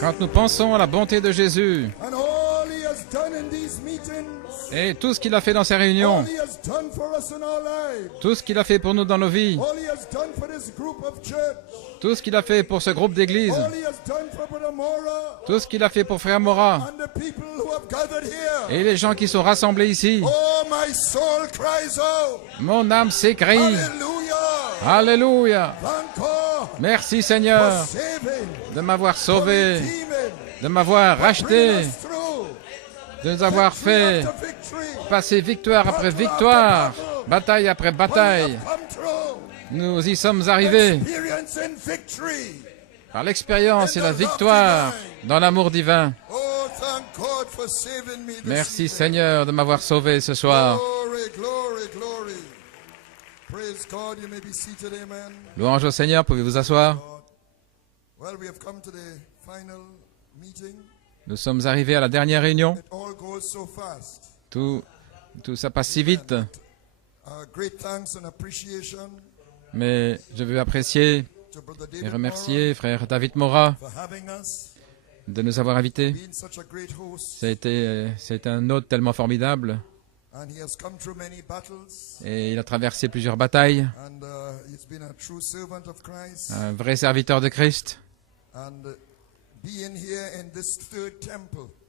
Quand nous pensons à la bonté de Jésus et tout ce qu'il a fait dans ces réunions, tout ce qu'il a fait pour nous dans nos vies, tout ce qu'il a fait pour ce groupe d'église, tout ce qu'il a fait pour Frère Mora et les gens qui sont rassemblés ici, mon âme s'écrie. Alléluia! Merci Seigneur de m'avoir sauvé, de m'avoir racheté, de nous avoir fait passer victoire après victoire, bataille après bataille. Nous y sommes arrivés par l'expérience et la victoire dans l'amour divin. Merci Seigneur de m'avoir sauvé ce soir. Louange au Seigneur, pouvez-vous vous asseoir? Nous sommes arrivés à la dernière réunion. Tout ça passe si vite. Mais je veux apprécier et remercier frère David Mora de nous avoir invités. Ça a été un hôte tellement formidable. Et il a traversé plusieurs batailles. Un vrai serviteur de Christ.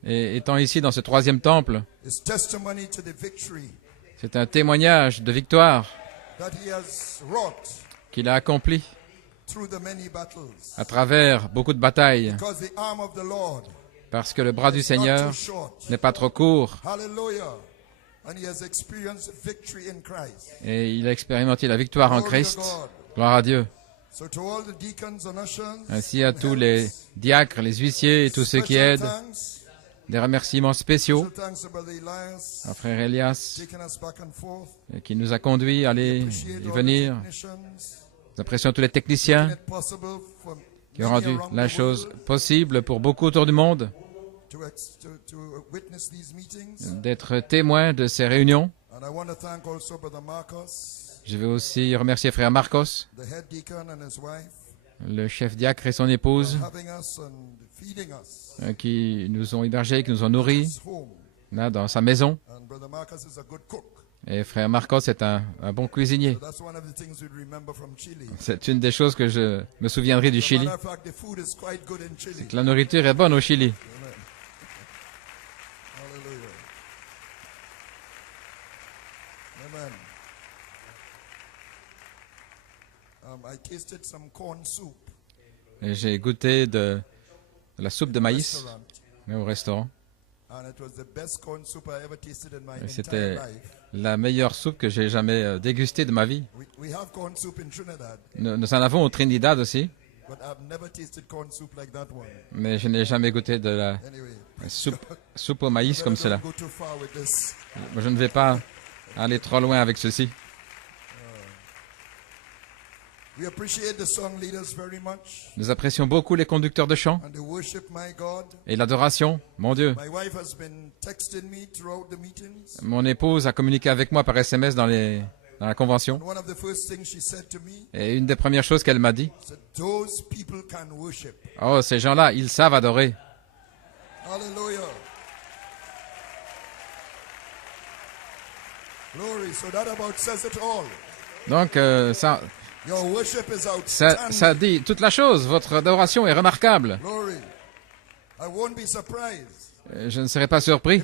Et étant ici dans ce troisième temple, c'est un témoignage de victoire qu'il a accompli à travers beaucoup de batailles. Parce que le bras du Seigneur n'est pas trop court. Et il a expérimenté la victoire en Christ. Gloire à Dieu. Ainsi à tous les diacres, les huissiers et tous ceux qui aident. Des remerciements spéciaux à frère Elias qui nous a conduits à aller et venir. Nous apprécions tous les techniciens qui ont rendu la chose possible pour beaucoup autour du monde d'être témoins de ces réunions. Je veux aussi remercier frère Marcos, le chef diacre et son épouse, qui nous ont hébergés, qui nous ont nourris là, dans sa maison. Et frère Marcos est un bon cuisinier. C'est une des choses que je me souviendrai du Chili. C'est que la nourriture est bonne au Chili. Et j'ai goûté de la soupe de maïs au restaurant. C'était la meilleure soupe que j'ai jamais dégustée de ma vie. Nous en avons au Trinidad aussi. Mais je n'ai jamais goûté de la soupe au maïs comme cela. Je ne vais pas aller trop loin avec ceci. Nous apprécions beaucoup les conducteurs de chant et l'adoration, mon Dieu. Mon épouse a communiqué avec moi par SMS dans la convention. Et une des premières choses qu'elle m'a dit, « Oh, ces gens-là, ils savent adorer. » Donc, ça dit toute la chose. Votre adoration est remarquable. Je ne serais pas surpris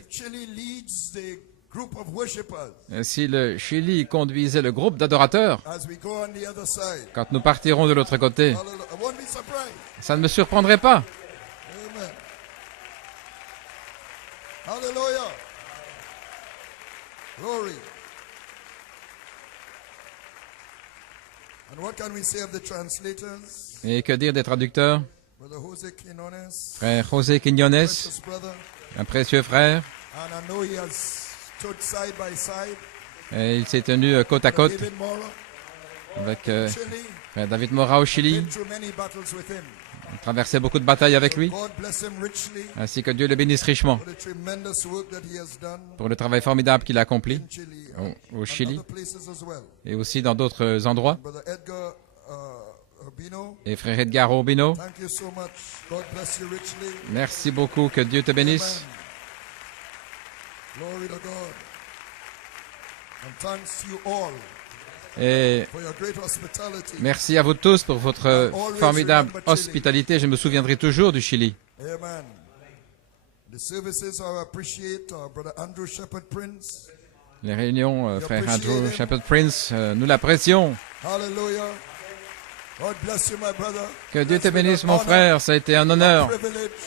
si le Chili conduisait le groupe d'adorateurs quand nous partirons de l'autre côté. Ça ne me surprendrait pas. Et que dire des traducteurs? Frère José Quiñones, un précieux frère. Et il s'est tenu côte à côte avec frère David Mora au Chili. Il traversait beaucoup de batailles avec lui. Ainsi que Dieu le bénisse richement pour le travail formidable qu'il a accompli au Chili et aussi dans d'autres endroits. et frère Edgar Urbino. Thank you so much. God bless you richly. Merci beaucoup, que Dieu te bénisse. Glory to God. And thanks you all Et for your great hospitality. merci à vous tous pour votre formidable hospitalité. Je me souviendrai toujours du Chili. Amen. The services I appreciate Brother Andrew Shepherd Prince. Les réunions, frère Andrew Shepherd Prince, nous l'apprécions. Hallelujah. God bless you, my brother. Que Dieu te bénisse, mon frère. Ça a été un honneur,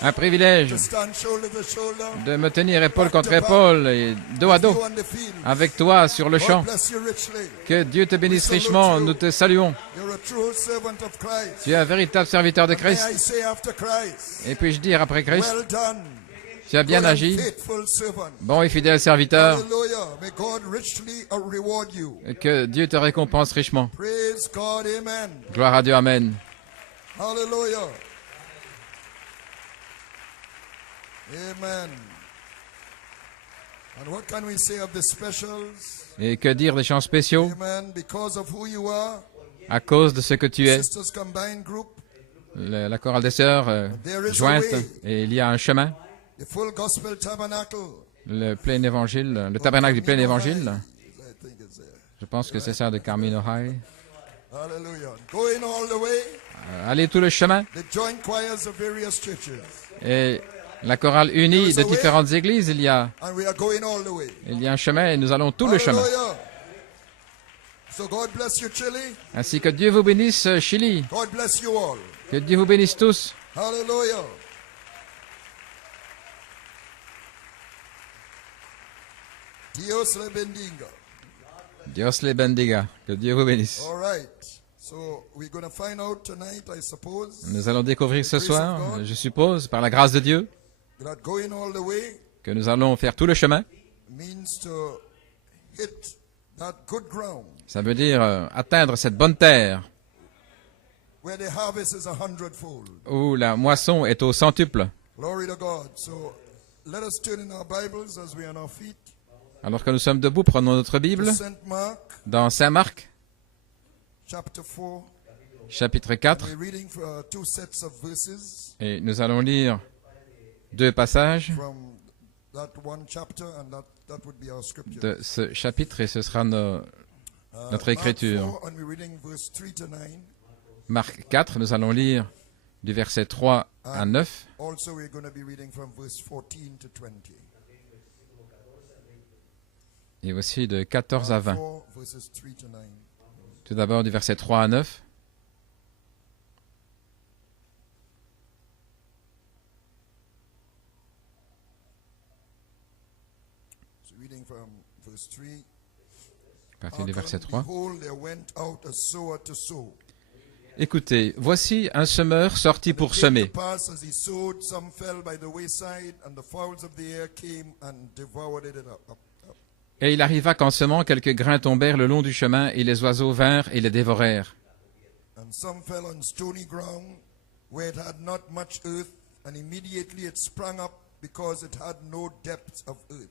un privilège To stand shoulder to shoulder de me tenir épaule contre épaule et dos à dos you on the field. avec toi sur le champ. God bless you richly. Que Dieu te bénisse richement. Nous te saluons. You're a true servant of Christ. Tu es un véritable serviteur de May Christ. I say after Christ, Et puis-je dire après Christ, well done, tu as bien good and agi, faithful servant. bon et fidèle serviteur. Hallelujah. May God richly reward you. Et que Dieu te récompense richement. Praise God. Amen. Gloire à Dieu. Amen. Hallelujah. Amen. And what can we say of the specials? Et que dire des chants spéciaux Amen. Because of who you are, à cause de ce que tu es, Sisters Combined Group, la chorale des sœurs jointe, et il y a un chemin, the Full Gospel Tabernacle. le plein évangile, le tabernacle du plein évangile. I think it's there. Je pense que c'est ça de Carmine High. Hallelujah. Going all the way, Allez tout le chemin the joint choirs of various churches. et la chorale unie de différentes églises, il y a And we are going all the way. un chemin et nous allons tout le chemin. Hallelujah. So God bless you, Chile. Ainsi que Dieu vous bénisse, Chili. God bless you all. Que Dieu vous bénisse tous. Hallelujah. Dios le bendiga. Dios les bendiga. Que Dieu vous bénisse. All right. So we're going to find out tonight, I suppose, Nous allons découvrir ce soir, je suppose, par la grâce de Dieu, that going all the way que nous allons faire tout le chemin. means to hit that good ground Ça veut dire atteindre cette bonne terre where the harvest is 100-fold. où la moisson est au centuple. Glory to God. So let us turn in our Bibles as we are on our feet. Alors que nous sommes debout, prenons notre Bible To St. Mark, dans Saint Marc, chapter 4. chapitre 4, We're reading for two sets of verses et nous allons lire deux passages from that one chapter, and that would be our scripture. de ce chapitre, et ce sera notre Mark écriture. 4, and we're reading verse 3 to 9. Marc 4, nous allons lire du verset 3 à 9, Also, we're going to be reading from verse 14 to 20. et aussi de 14 à 20. 4, verses 3 to 9. Tout d'abord du verset 3 à 9. So reading from verse 3. À partir du verset 3. Behold, there went out a sower to sow. Écoutez, voici un semeur sorti pour It came semer. to pass as he sowed, some fell by the wayside, and the fowls of the air came and devoured it up. Et il arriva qu'en semant, quelques grains tombèrent le long du chemin, et les oiseaux vinrent et les dévorèrent. And some fell on stony ground, where it had not much earth, and immediately it sprang up, because it had no depth of earth.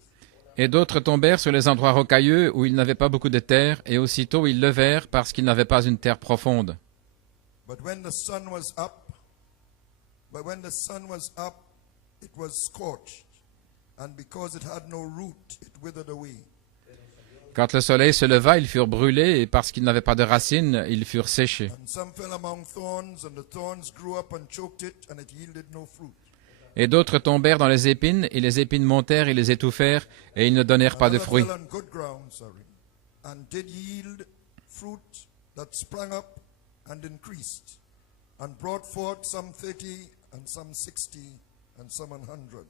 Et d'autres tombèrent sur les endroits rocailleux où il n'avait pas beaucoup de terre, et aussitôt ils levèrent parce qu'ils n'avaient pas une terre profonde. But when the sun was up, it was scorched, and because it had no root, it withered away. Quand le soleil se leva, ils furent brûlés, et parce qu'ils n'avaient pas de racines, ils furent séchés. And some fell among thorns, and the thorns grew up and choked it, and it yielded no fruit. Et d'autres tombèrent dans les épines, et les épines montèrent et les étouffèrent, et ils ne donnèrent pas de Another fruits. fell on good ground, and did yield fruit that sprang up and increased, and brought forth some 30, and some 60, and some 100.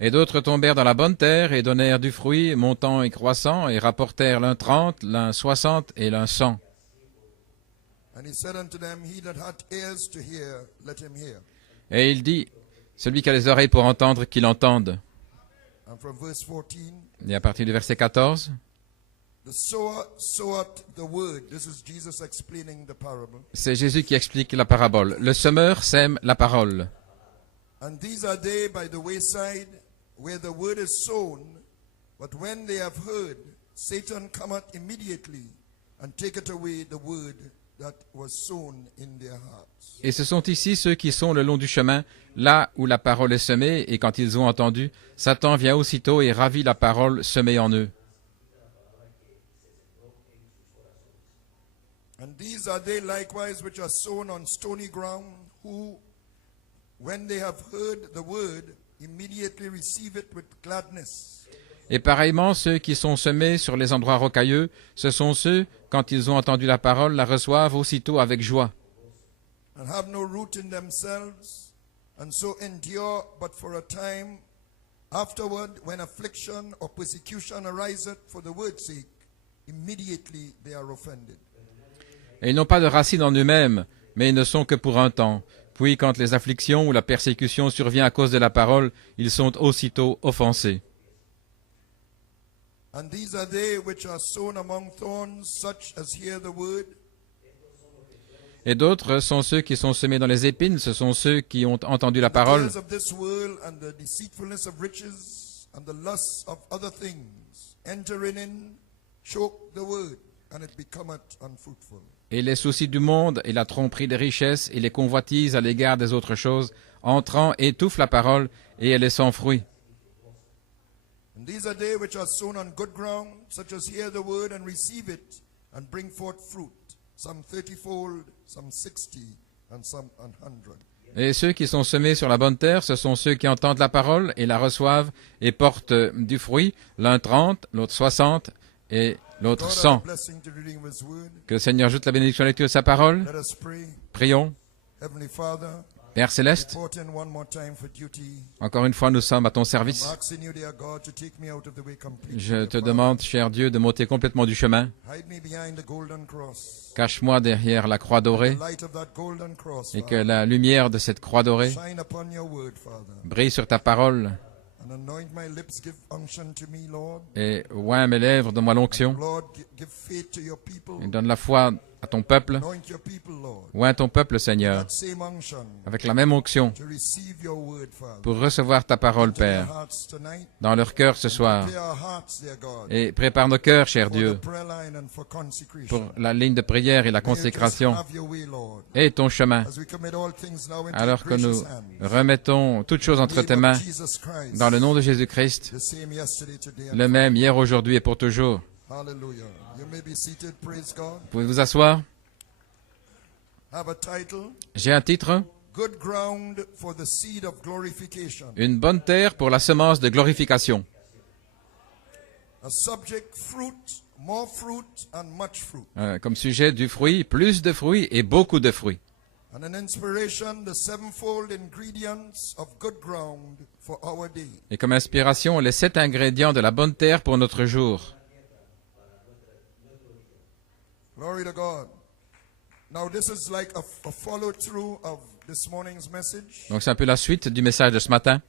Et d'autres tombèrent dans la bonne terre, et donnèrent du fruit, montant et croissant, et rapportèrent l'un 30, l'un 60, et l'un 100. And he said unto them, He that hath ears to hear, let him hear. Et il dit, celui qui a les oreilles pour entendre, qu'il entende. And from verse 14, Et à partir du verset 14, the sower soweth the word. This is Jesus explaining the parable. c'est Jésus qui explique la parabole. Le semeur sème la parole. And these are they by the wayside, where the word is sown, but when they have heard, Satan cometh immediately, and taketh away the word that was sown in their hearts. Et ce sont ici ceux qui sont le long du chemin, là où la parole est semée, et quand ils ont entendu, Satan vient aussitôt et ravit la parole semée en eux. And these are they likewise which are sown on stony ground, who, when they have heard the word, immediately receive it with gladness. Et pareillement, ceux qui sont semés sur les endroits rocailleux, ce sont ceux, quand ils ont entendu la parole, la reçoivent aussitôt avec joie. And have no root in themselves, and so endure but for a time. Afterward, when affliction or persecution ariseth for the word's sake, immediately they are offended. Et ils n'ont pas de racine en eux-mêmes, mais ils ne sont que pour un temps. Puis, quand les afflictions ou la persécution survient à cause de la parole, ils sont aussitôt offensés. And these are they which are sown among thorns, such as hear the word. Et d'autres sont ceux qui sont semés dans les épines, ce sont ceux qui ont entendu la parole. The cares of this world and the deceitfulness of riches and the lusts of other things, entering in, choke the word, and it becometh unfruitful. Et les soucis du monde et la tromperie des richesses et les convoitises à l'égard des autres choses, entrant, étouffent la parole et elle est sans fruit. And these are they which are sown on good ground, such as hear the word and receive it, and bring forth fruit, some 30-fold, some 60, and some 100. Et ceux qui sont semés sur la bonne terre, ce sont ceux qui entendent la parole et la reçoivent et portent du fruit, l'un 30, l'autre 60 et l'autre God, 100. a blessing to the reading of his word. Que le Seigneur ajoute la bénédiction à la lecture de sa parole. Let us pray. Prions. Heavenly Father, Père céleste, important one more time for duty. encore une fois, nous sommes à ton I'm service. asking you, dear God, to take me out of the way completely. Je te Father, demande, cher Dieu, de m'ôter complètement du chemin. hide me behind the golden cross. Cache-moi derrière la croix dorée The light of that golden cross, et que Father, la lumière de cette croix dorée shine upon your word, Father, brille sur ta parole and anoint my lips, give unction to me, Lord. et oint mes lèvres, donne-moi l'onction Lord, give faith to your people. et donne la foi à ton peuple. Anoint your people, Lord. Oint ton peuple, Seigneur, That same unction avec la même onction to receive your word, Father. pour recevoir ta parole, To their Père, hearts tonight. dans leur cœur ce soir. Prepare our hearts, dear God, Et prépare nos cœurs, cher for the Dieu, prayer line and for consecration. pour la ligne de prière et la May you just consécration have your way, Lord. et ton chemin, As we commit all things now into alors your que nous gracious hands. remettons toutes choses entre tes Name mains, of Jesus Christ, dans le nom de Jésus-Christ, the same yesterday, today, and le même hier, aujourd'hui et pour toujours. hallelujah. You may be seated, praise God. Vous pouvez vous asseoir. Have a title, J'ai un titre, Good Ground for the Seed of Glorification. Une bonne terre pour la semence de glorification. A subject, fruit, more fruit and much fruit. Comme sujet du fruit, plus de fruits et beaucoup de fruits. And an inspiration, the sevenfold ingredients of good ground for our day. Et comme inspiration, les 7 ingrédients de la bonne terre pour notre jour. Glory to God. Now this is like a follow-through of this morning's message. Donc c'est un peu la suite du message de ce matin.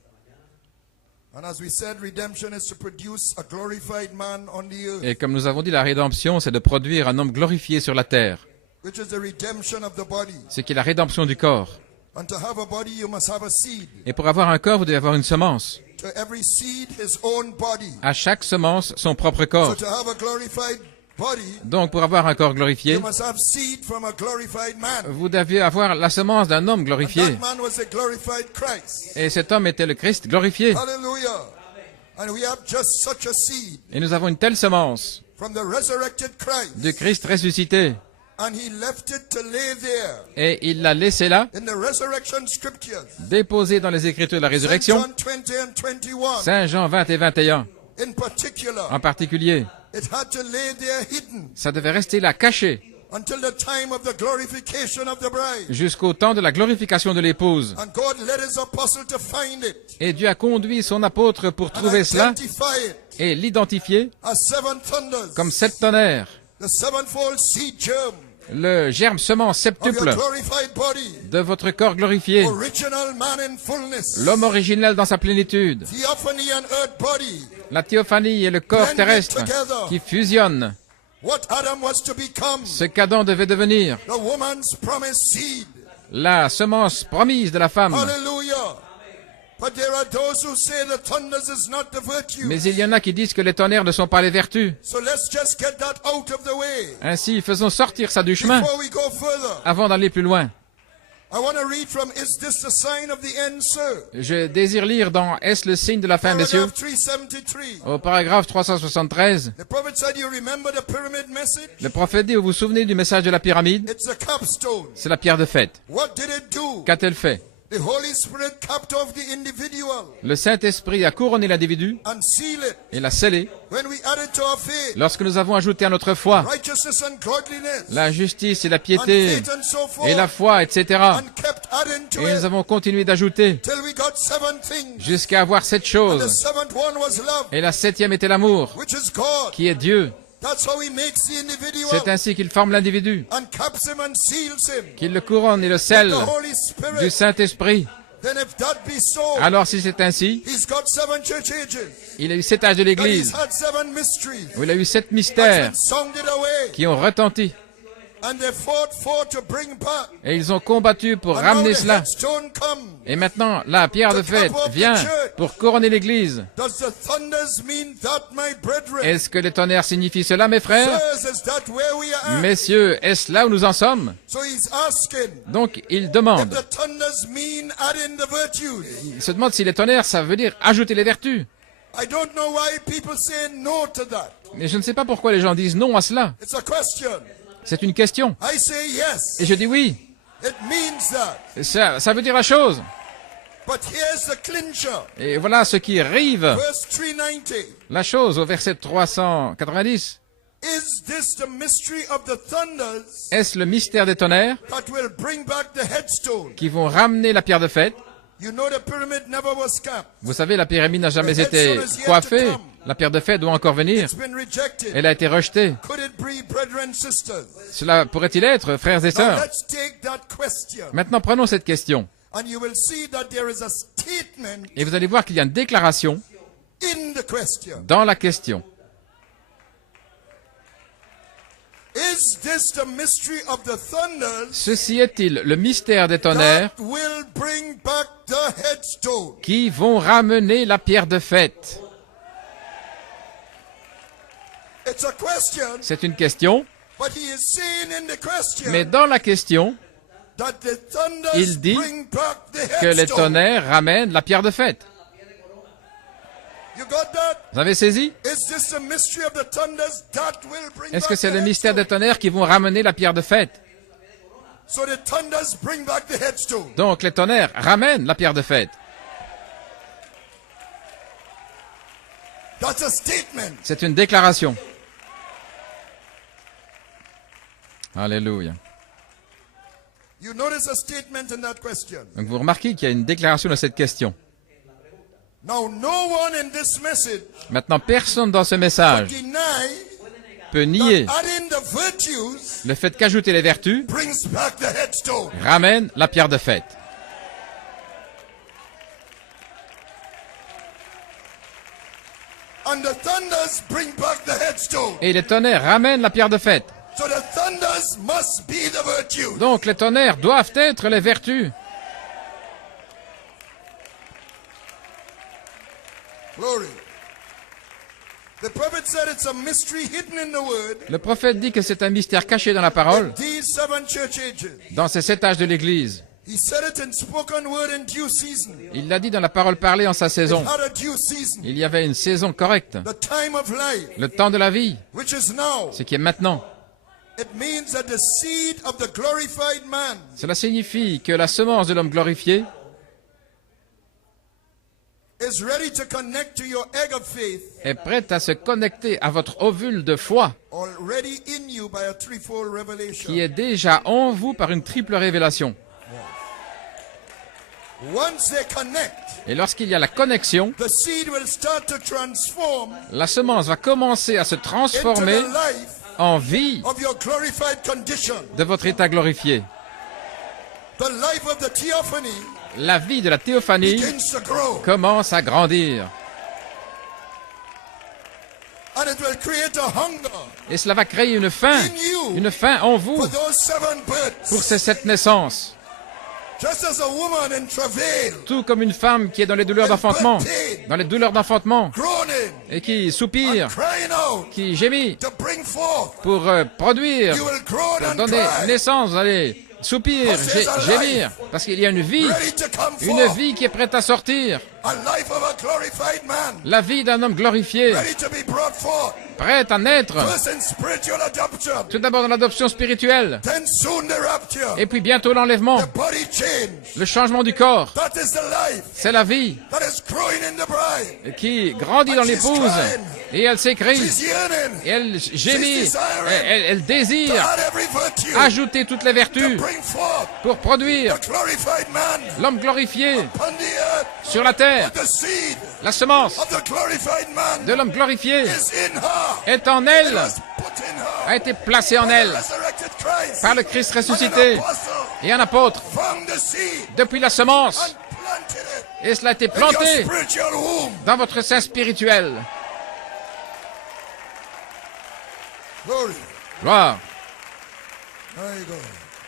And as we said, redemption is to produce a glorified man on the earth, Et comme nous avons dit, la rédemption, c'est de produire un homme glorifié sur la terre. which is the redemption of the body. C'est qui est la rédemption du corps. And to have a body, you must have a seed. Et pour avoir un corps, vous devez avoir une semence. To every seed, his own body. À chaque semence, son propre So corps. to have a glorified body, Donc pour avoir un corps glorifié, you must have seed from a glorified man. vous deviez avoir la semence d'un homme And glorifié. that man was a glorified Christ. Et cet homme était le Christ glorifié. Hallelujah. And we have just such a seed Et nous avons une telle semence from the resurrected Christ. de Christ ressuscité. And he left it to lay there Et il l'a laissé là, in the resurrection scriptures. déposé dans les Écritures de la St. résurrection. John 20 and 21. Saint Jean 20 et 21 In particular, en particulier. it had to lay there hidden Ça devait rester là, caché, until the time of the glorification of the bride. jusqu'au temps de la glorification de l'épouse. And God led his apostle to find it Et Dieu a conduit son apôtre pour and trouver cela identify it et l'identifier as seven thunders, comme 7 tonnerres, the sevenfold seed germ le germe semence of your septuple glorified body, de votre corps glorifié, original man in fullness, l'homme originel dans sa plénitude, theophany and earth body, la théophanie et le corps terrestre qui fusionnent what Adam was to become, ce qu'Adam devait devenir, the woman's promised seed. la semence promise de la femme. Hallelujah. But there are those who say the thunders is not the virtue. Mais il y en a qui disent que les tonnerres ne sont pas les vertus. So let's just get that out of the way Ainsi, faisons sortir ça du chemin before we go further. avant d'aller plus loin. I want to read from Is This the Sign of the End, Sir? Je désire lire dans Est-ce le signe de la fin, messieurs? Paragraph 373. Au paragraphe 373, The prophet said, you remember the pyramid message? le prophète dit, vous vous souvenez du message de la pyramide? It's a capstone. C'est la pierre de fête. What did it do? Qu'a-t-elle fait? The Holy Spirit capped off the individual Le Saint-Esprit a couronné l'individu and sealed it. et l'a scellé. When we added to our faith, Lorsque nous avons ajouté à notre foi righteousness and godliness, la justice et la and piété faith and so forth, et la foi, etc. and kept adding to Et nous it avons continué d'ajouter till we got 7 things. jusqu'à avoir 7 The choses. 7th one was love, Et la 7e était l'amour, which is God. qui est Dieu. That's how he makes the individual C'est ainsi qu'il forme l'individu, and caps him and seals him. qu'il le couronne et le scelle The Holy du Spirit. Saint-Esprit. Then if that be so, Alors si c'est ainsi, he's got 7 church ages. il a eu 7 âges de And he's l'Église, had 7 mysteries. où il a eu 7 That's mystères been sounded away. qui ont retenti. And they fought for to bring back. Et ils ont combattu pour And now ramener the cela. headstone comes. Et maintenant, la pierre de fête vient pour couronner l'Église. Does the thunders mean that, my brethren? Est-ce que les tonnerres signifient cela, mes frères? Sirs, is that where we are at? Messieurs, est-ce là où nous en sommes? So he's asking, Donc, il if demande. the thunders mean adding the virtues. Il se demande si les tonnerres, ça veut dire ajouter les vertus. I don't know why people say no to that. Mais je ne sais pas pourquoi les gens disent non à cela. It's a question. C'est une question. I say yes. Et je dis oui. It means that. Ça veut dire la chose. But here's the clincher. Et voilà ce qui rive Verse 390. la chose au verset 390. Is this the mystery of the thunders Est-ce le mystère des tonnerres that will bring back the headstone? qui vont ramener la pierre de fête? You know the pyramid never was capped. Vous savez, la pyramide n'a jamais été coiffée. La pierre de fête doit encore venir. It's been rejected. Elle a été rejetée. Could it be, brethren, sisters? Cela pourrait-il être, frères et Now sœurs? let's take that question. Maintenant, prenons cette question. And you will see that there is a statement Et vous allez voir qu'il y a une déclaration in the question. dans la question. Is this the mystery of the thunders Ceci est-il le mystère des tonnerres that will bring back the headstone? qui vont ramener la pierre de fête? It's a question, C'est une question, but he is saying in the question mais dans la question, that the thunders il dit bring back the que les headstone. tonnerres ramènent la pierre de fête. You got that? Vous avez saisi? Is this the mystery of the thunders that will bring Est-ce back que c'est the le mystère des headstone? tonnerres qui vont ramener la pierre de fête? So the thunders bring back the headstone. Donc les tonnerres ramènent la pierre de fête. That's a statement. C'est une déclaration. Alléluia. You notice a statement in that question. Donc vous remarquez qu'il y a une déclaration dans cette question. Now, no one in this message Maintenant, personne dans ce message deny peut nier that adding the virtues le fait qu'ajouter les vertus brings back the headstone. ramène la pierre de fête. And the thunders bring back the headstone. Et les tonnerres ramènent la pierre de fête. So the thunders must be the virtues. Donc les tonnerres doivent être les vertus. Glory. The prophet said it's a mystery hidden in the word. Le prophète dit que c'est un mystère caché dans la parole, These 7 church ages. dans ces 7 âges de l'Église. He said it in spoken word in due season. Il l'a dit dans la parole parlée en sa saison. It had a due season. Il y avait une saison correcte. The time of life, Le temps de la vie, which is now. ce qui est maintenant. It means that the seed of the glorified man Cela signifie que la semence de l'homme glorifié is ready to connect to your egg of faith, est prête à se connecter à votre ovule de foi already in you by a threefold revelation. qui est déjà en vous par une triple révélation. Once they connect, Et lorsqu'il y a la connexion, the seed will start to transform la semence va commencer à se into transformer the life en vie of your glorified condition. de votre état glorifié. The life of the theophany La vie de la théophanie begins to grow, commence à grandir. and it will create a hunger Et cela va créer une faim en for vous those 7 births. pour ces 7 naissances. Just as a woman in travail, Tout comme une femme qui est dans les douleurs d'enfantement, groaning, et qui soupire, crying out qui gémit to bring forth, pour produire, you will groan pour and donner cry, naissance, allez, soupir, gémir, parce qu'il y a une vie qui est prête à sortir, a life of a glorified man, la vie d'un homme glorifié, ready to be brought forth. prête à naître, First in spiritual adoption, tout d'abord dans l'adoption spirituelle, then soon the rapture, et puis bientôt l'enlèvement, the body change. le changement du corps, That is the life c'est la vie that is growing in the bride. qui grandit dans l'épouse, et elle s'écrie, She's yearning et elle gémit, elle to désire add every virtue ajouter toutes les to vertus bring forth pour produire the glorified man l'homme glorifié upon the earth. sur la terre. The seed La semence of the glorified man de l'homme glorifié is in her. est en elle, Was put in her. a été placée en elle Resurrected Christ. par le Christ And ressuscité an apostle et un apôtre found the seed depuis la semence, and planted it et cela a été in your planté spiritual womb. dans votre sein spirituel. Glory. Gloire, My God.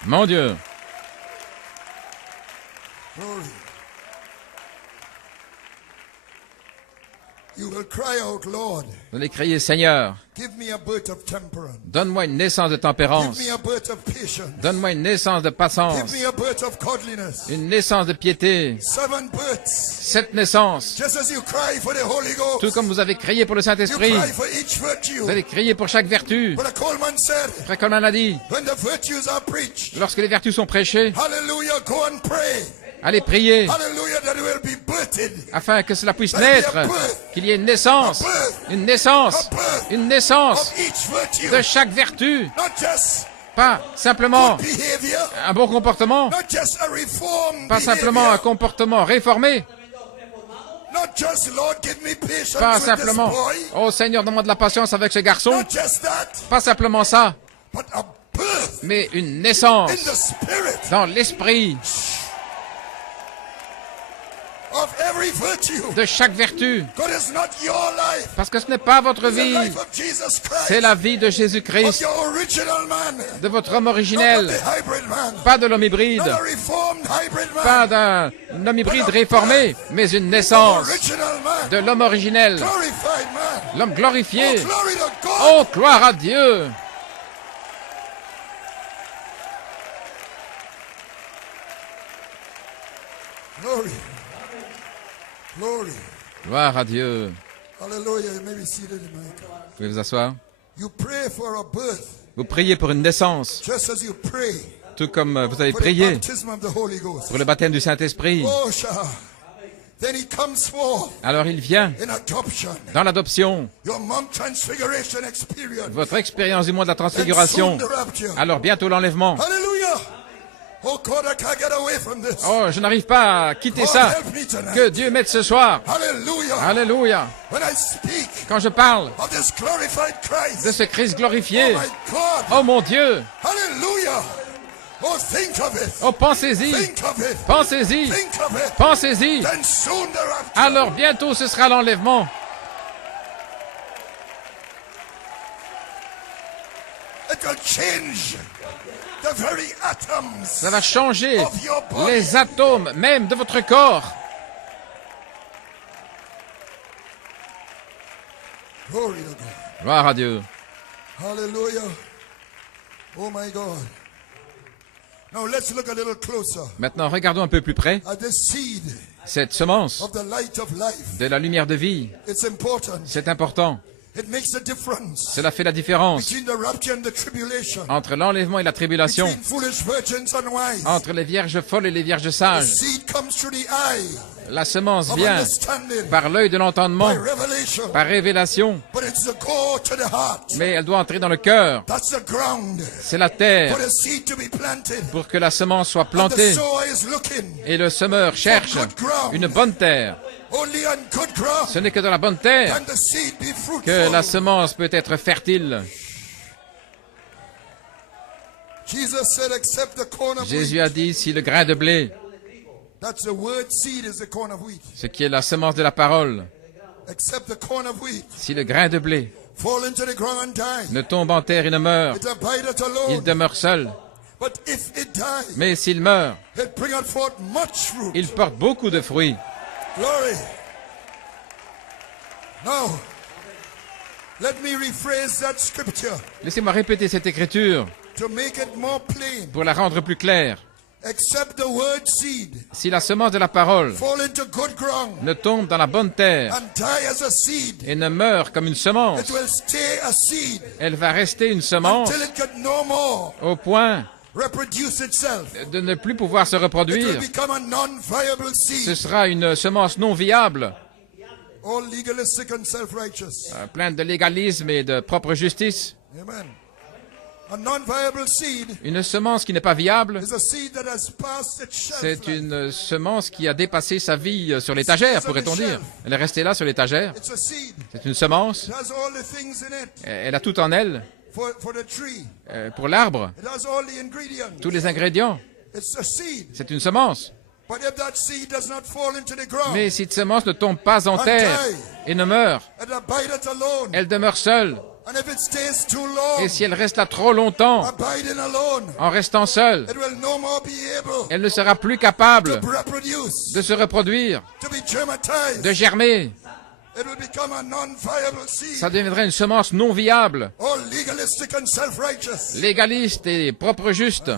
mon Dieu, Glory. You will cry out, Lord, vous allez crier, Seigneur, give me a birth of temperance. donne-moi une naissance de Give tempérance, me a birth of patience. donne-moi une naissance de Give patience, me a birth of godliness. une naissance de piété, 7 births. 7 naissances, Just as you cry for the Holy Ghost, tout comme vous avez crié pour le you Saint-Esprit, cry for each virtue. vous allez crier pour chaque vertu. Brother Coleman said, Frère Coleman a dit, when the virtues are preached, lorsque les vertus sont prêchées, hallelujah, go and pray. allez prier Hallelujah, that will be birthed. afin que cela puisse naître, qu'il y ait une naissance, une naissance, une naissance Of each virtue. de chaque vertu, Not just pas simplement behavior, un bon comportement, not just a reformed pas simplement un behavior, comportement réformé, not just, Lord, give me patience pas with this simplement, boy, oh Seigneur, donne-moi de la patience avec ce garçon, not just that, pas simplement ça, but a birth mais une in naissance the spirit dans l'esprit of every virtue. de chaque vertu, God is not your life. parce que ce n'est pas votre It's the vie, life of Jesus Christ. c'est la vie de Of Jésus-Christ, your original man. de votre homme Not of originel, the hybrid man. pas de l'homme hybride, Not a reformed hybrid man. pas d'un homme hybride réformé, mais une naissance Original man. de l'homme originel, Glorified man. l'homme glorifié. Oh, glory to God. Oh, gloire à Dieu! Glory. Glory. Gloire à Dieu. Hallelujah. You may be seated in my car. Vous pouvez vous asseoir. You pray for a birth, Vous priez pour une naissance, just as you pray tout comme vous avez for the prié baptism of the Holy Ghost. pour le baptême du Saint-Esprit. Oh, Shah. Then he comes forth Alors il vient in adoption. dans l'adoption, Your Mount Transfiguration experience. votre expérience du mois de la And soon transfiguration, the rapture. alors bientôt l'enlèvement. Hallelujah. Oh God, I can't get away from this. Oh, je n'arrive pas à quitter God, ça. help me tonight. Que Dieu m'aide ce soir. Hallelujah. Alléluia. When I speak Quand je parle of this glorified Christ. de ce Christ Oh glorifié, my God. oh mon Dieu, Hallelujah. Oh, think of it. oh pensez-y, Think of it. pensez-y, Think of it. pensez-y. Then soon the rapture. Alors bientôt ce sera l'enlèvement. It will change the very atoms Ça va changer of your body. les atomes même de votre corps. Glory to God. Gloire à Dieu. Hallelujah. Oh my God. Now let's look a little closer Maintenant, regardons un peu plus près at this seed cette semence of the light of life. de la lumière de vie. It's important. C'est important. It makes a difference Cela fait la différence between the rapture and the tribulation. entre l'enlèvement et la tribulation, Between foolish virgins and wise. entre les vierges folles et les vierges The sages. seed comes through the eye La semence of vient understanding, par l'œil de by l'entendement, revelation. par révélation, But it's to go to the heart. mais elle doit entrer dans le cœur. That's the ground C'est la terre for the seed to be planted. pour que la semence soit And the plantée. sower is looking Et le semeur cherche une bonne terre. only on good ground. Ce n'est que dans la bonne terre Can the seed be fruitful? que la semence peut être fertile. Jesus said, except the corn of Jésus wheat. a dit, si le grain de blé, That's the word seed is the corn of wheat. ce qui est la semence de la parole, Except the corn of wheat si le grain de blé fall into the ground and die. ne tombe en terre et ne meurt, It abideth il alone. demeure seul. But if it die, Mais s'il meurt, it bringeth forth much fruit. il porte beaucoup de fruits. Glory. Now, let me rephrase that scripture Laissez-moi répéter cette écriture to make it more plain. pour la rendre plus claire. Except the word seed Si la semence de la parole fall into good ground ne tombe dans la bonne terre and die as a seed, et ne meurt comme une semence, it will stay a seed elle va rester une semence until it can no more au point reproduce itself. de ne plus pouvoir se It will reproduire. become a non-viable Ce seed. sera une semence non viable, All legalistic and self-righteous. pleine de légalisme et de propre justice. Amen. A non-viable seed Une semence qui n'est pas viable, is a seed that has passed its shelf c'est life. une semence qui a dépassé sa vie sur l'étagère, pourrait-on dire. Elle est restée là sur l'étagère. It's a seed. C'est une semence. It has all the things in it Elle a tout en elle. for the tree. Pour l'arbre, It has all the ingredients. tous les ingrédients. It's a seed. C'est une semence. But if that seed does not fall into the ground, Mais si cette semence ne tombe pas en terre et ne meurt, it abideth alone. elle demeure seule. And if it stays too long, Et si elle reste là trop longtemps, abiding alone, en restant seule, it will no more be able elle ne sera plus capable to reproduce, de se reproduire, to be germatized. de germer. It will become a non-viable seed. Ça deviendrait une semence non viable, All legalistic and self-righteous. légaliste et propre juste.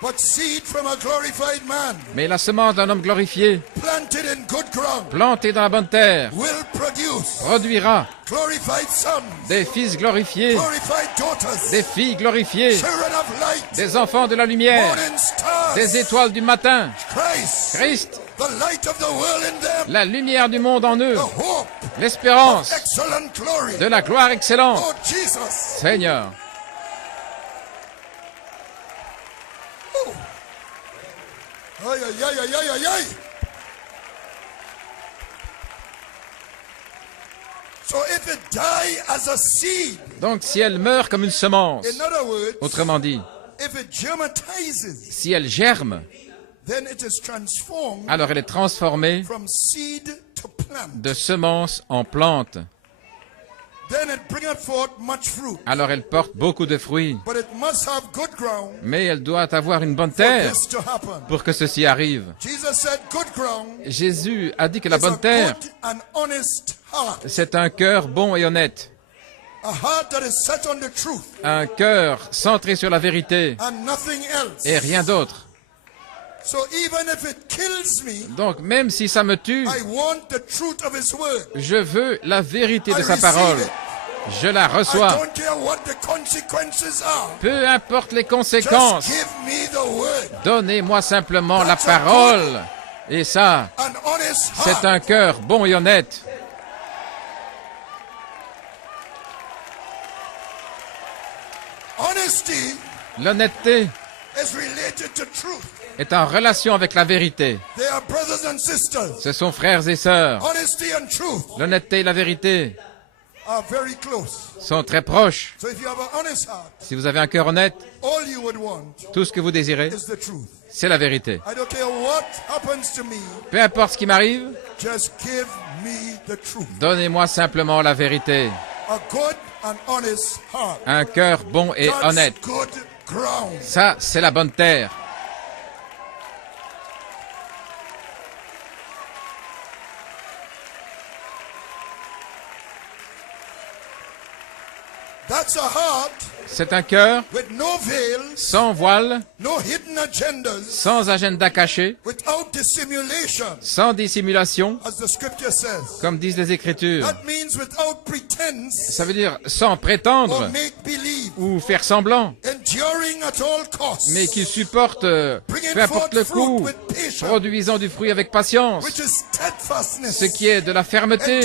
But seed from a glorified man, Mais la semence d'un homme glorifié, planted in good ground, plantée dans la bonne terre, will produce produira glorified sons, des fils glorifiés, glorified daughters, des filles glorifiées, children of light, des enfants de la lumière, morning stars, des étoiles du matin. Christ, Christ, the light of the world in them, la lumière du monde en eux, the hope, l'espérance excellent glory. de la gloire excellente. Oh, Jesus. Seigneur, Ay, ay, ay, ay, ay, ay, ay. So if it die as a seed, donc si elle meurt comme une semence, in other words, autrement dit, if it germatizes, si elle germe, then it is transformed alors elle est transformée from seed to plant. de semence en plante. Then it bringeth forth much fruit. Alors elle porte beaucoup de fruits. But it must have good ground Mais elle doit avoir une bonne for terre this to happen. pour que ceci arrive. Jesus said good ground Jésus a dit que la is a bonne terre, good and honest heart. c'est un cœur bon et honnête. A heart that is set on the truth Un cœur centré sur la vérité and nothing else. et rien d'autre. So even if it kills me, Donc même si ça me tue, I want the truth of his word. je veux la vérité de I sa receive parole. it. Je la I reçois. don't care what the consequences are. Peu importe les Just conséquences, give me the word. donnez-moi simplement la parole. Et ça, An honest c'est heart. un cœur bon et honnête. Honesty L'honnêteté is related to truth. est en relation avec la vérité. They are brothers and sisters. Ce sont frères et sœurs. Honesty and truth L'honnêteté et la vérité are very close. sont très proches. So if you have an honest heart, Si vous avez un cœur honnête, all you would want tout ce que vous désirez, is the truth. c'est la vérité. I don't care what happens to me, Peu importe ce qui m'arrive, just give me the truth. donnez-moi simplement la vérité. A good and honest heart. Un cœur bon et That's honnête. good ground. Ça, c'est la bonne terre. That's a heart C'est un cœur with no veils, sans voile, no hidden agendas, sans agenda caché, without dissimulation, sans dissimulation, as the scripture says. comme disent les Écritures. That means without pretense Ça veut dire sans or prétendre make believe, ou faire semblant, enduring at all costs, mais qui supporte, bringing peu importe le forth fruit coup, with patience, produisant du fruit avec patience, which is steadfastness, ce qui est de la fermeté,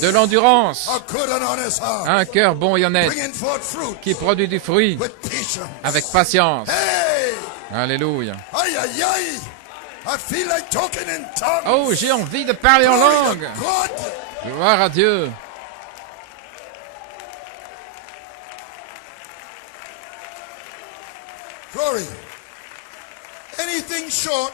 de l'endurance, a good and honest heart, un cœur bon et honnête, bringing forth fruit qui produit du fruit with patience. avec patience. Hey, Alléluia. ay, ay, ay. I feel like talking in tongues. Oh, j'ai envie de parler en Glory to langue. God. Gloire à Dieu. Glory. Anything short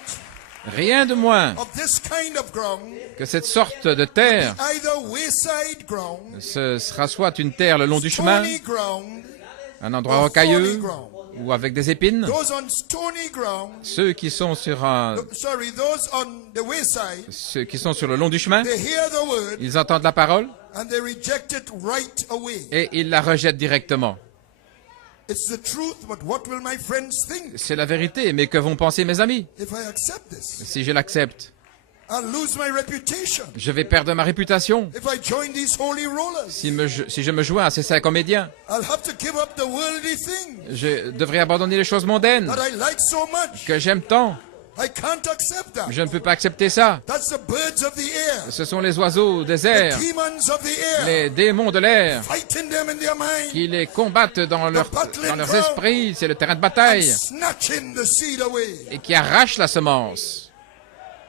Rien de moins of this kind of ground, que cette sorte de terre. either wayside ground, Ce sera soit une terre le long du chemin, stony ground, un endroit or thorny rocailleux ground. ou avec des épines. Those on stony ground, Ceux qui sont sur those on the wayside, ceux qui sont sur le long du chemin, they hear the word ils entendent la parole and they reject it right away. et ils la rejettent directement. It's the truth, but what will my friends think C'est la vérité, mais que vont penser mes amis if I accept this? si je l'accepte? I'll lose my reputation Je vais perdre ma réputation if I join these holy rollers. si je me joins à ces saints comédiens. I'll have to give up the worldly things Je devrais abandonner les choses mondaines that I like so much. que j'aime tant. I can't accept that. Je ne peux pas accepter ça. That's the birds of the air, Ce sont les oiseaux des the airs, demons of the air, les démons de l'air, fighting them in their mind, qui les combattent dans leurs esprits. C'est le terrain de bataille snatching the seed away. et qui arrachent la semence.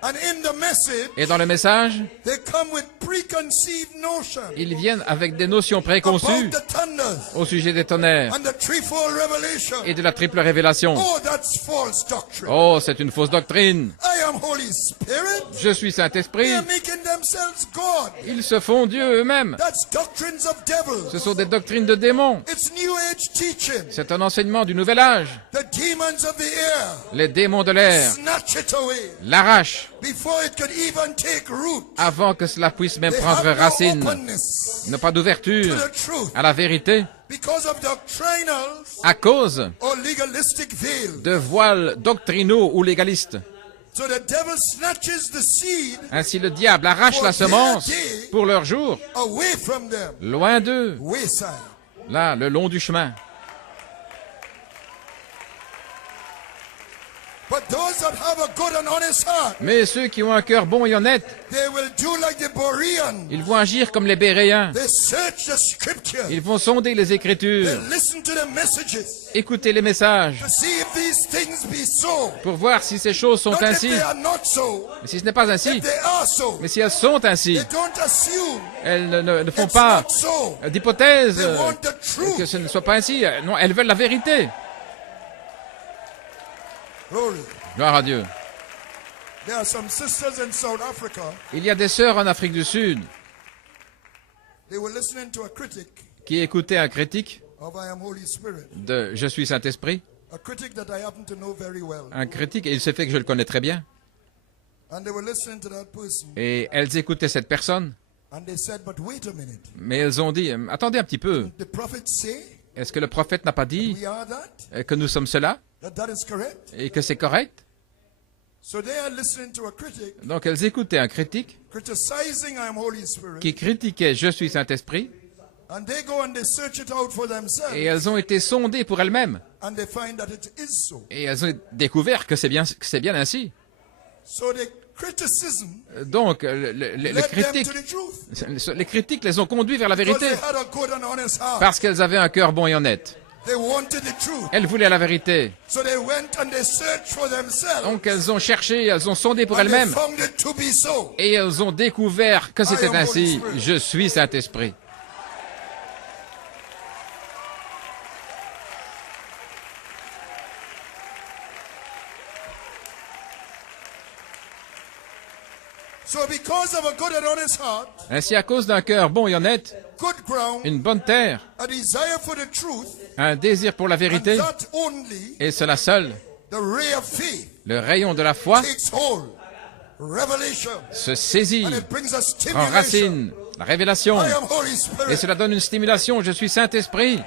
And in the message, Et dans le message, they come with preconceived notions ils viennent avec des notions préconçues about the thunders au sujet des tonnerres and the threefold revelation. et de la triple révélation. Oh, that's false doctrine. Oh, c'est une fausse doctrine. I am Holy Spirit. Je suis Saint-Esprit. They are making themselves God. Ils se font Dieu eux-mêmes. That's doctrines of devils. Ce sont des doctrines de démons. It's New Age teaching. C'est un enseignement du nouvel âge. The demons of the air Les démons de l'air snatch it away l'arrachent before it could even take root. avant que cela puisse même They prendre have no racine. openness N'a pas to d'ouverture the truth à la vérité because of doctrinal à cause or legalistic veil. de voiles doctrinaux ou légalistes. So the devil snatches the seed Ainsi le diable arrache la semence pour leur jour, away from them. loin d'eux, Wayside. là, le long du chemin. But those that have a good and honest heart, Mais ceux qui ont un cœur bon et honnête, they will do like the Bereans. ils vont agir comme les Béréens. They search the scripture. Ils vont sonder les They Écritures, listen to the messages écouter les messages to see if these things be so. pour voir si ces choses sont Not if ainsi. they are not so. Mais si ce n'est pas ainsi, If they are so. mais si elles sont ainsi, They don't assume elles ne font it's pas not so. d'hypothèse They want the que truth. ce ne soit pas ainsi. Non, elles veulent la vérité. Glory. Gloire à Dieu. There are some sisters in South Africa. Il y a des sœurs en Afrique du Sud They were listening to a critic qui écoutaient un critique of I Am Holy Spirit. de Je suis Saint-Esprit, A critic that I happen to know very well. un critique, et il se fait que je le connais très bien, And they were listening to that person. et elles écoutaient cette personne, And they said, but wait a minute. mais elles ont dit, attendez un petit peu, The prophet say est-ce que le prophète n'a pas dit we are that? que nous sommes cela, That is correct? et que c'est correct? So they are listening to a critic Donc elles écoutaient un critique criticizing I Am Holy Spirit. qui critiquait Je suis Saint-Esprit, And they go and they search it out for themselves. et elles ont été sondées pour elles-mêmes, And they find that it is so. et elles ont découvert que c'est bien ainsi. So the criticism Donc le led them critique, to the truth. les critiques les ont conduits vers la Because vérité, they had a good and honest heart. parce qu'elles avaient un cœur bon et honnête. They wanted the truth. Elles voulaient la vérité. So they went and they searched for themselves. Donc elles ont cherché, elles ont sondé pour And they elles-mêmes, found it to be so. et elles ont découvert que c'était I am Holy ainsi. Spirit. Je suis Saint-Esprit. So because of a good and honest heart, Ainsi, à cause d'un cœur bon et honnête, good ground, une bonne terre, a desire for the truth, un désir pour la and vérité, that only et cela seul, the ray of faith le rayon de la foi, takes hold. Revelation. se saisit, And it brings a prend stimulation. racine, la révélation, I am Holy et Spirit. cela donne une stimulation. Je suis Saint-Esprit.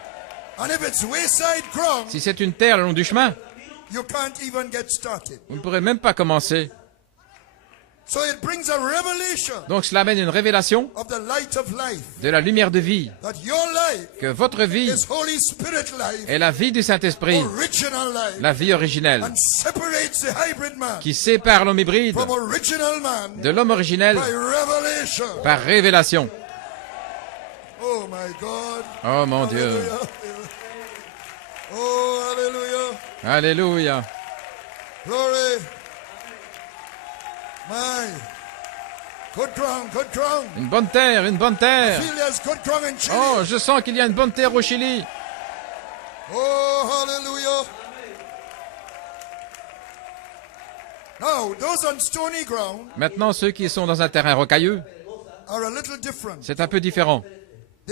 And if it's wayside ground, Si c'est une terre le long du chemin, you can't even get started. vous ne pourrez même pas commencer. So it brings a revelation Donc cela amène une révélation of the light of life. de la lumière de vie, That your life que votre vie is Holy Spirit life, est la vie du Saint-Esprit, original life, la vie originelle, and separates the hybrid man qui sépare l'homme hybride from original man de l'homme originel by revelation. par révélation. Oh my God. Oh mon Dieu. Hallelujah. Oh, hallelujah. Alléluia. Glory. My. Good ground, good ground. Une bonne terre, une bonne terre. I feel there's good ground in Chile. Oh, je sens qu'il y a une bonne terre au Chili. Oh, hallelujah. Now, those on stony ground Maintenant, ceux qui sont dans un terrain rocailleux, are a little different. c'est un peu différent.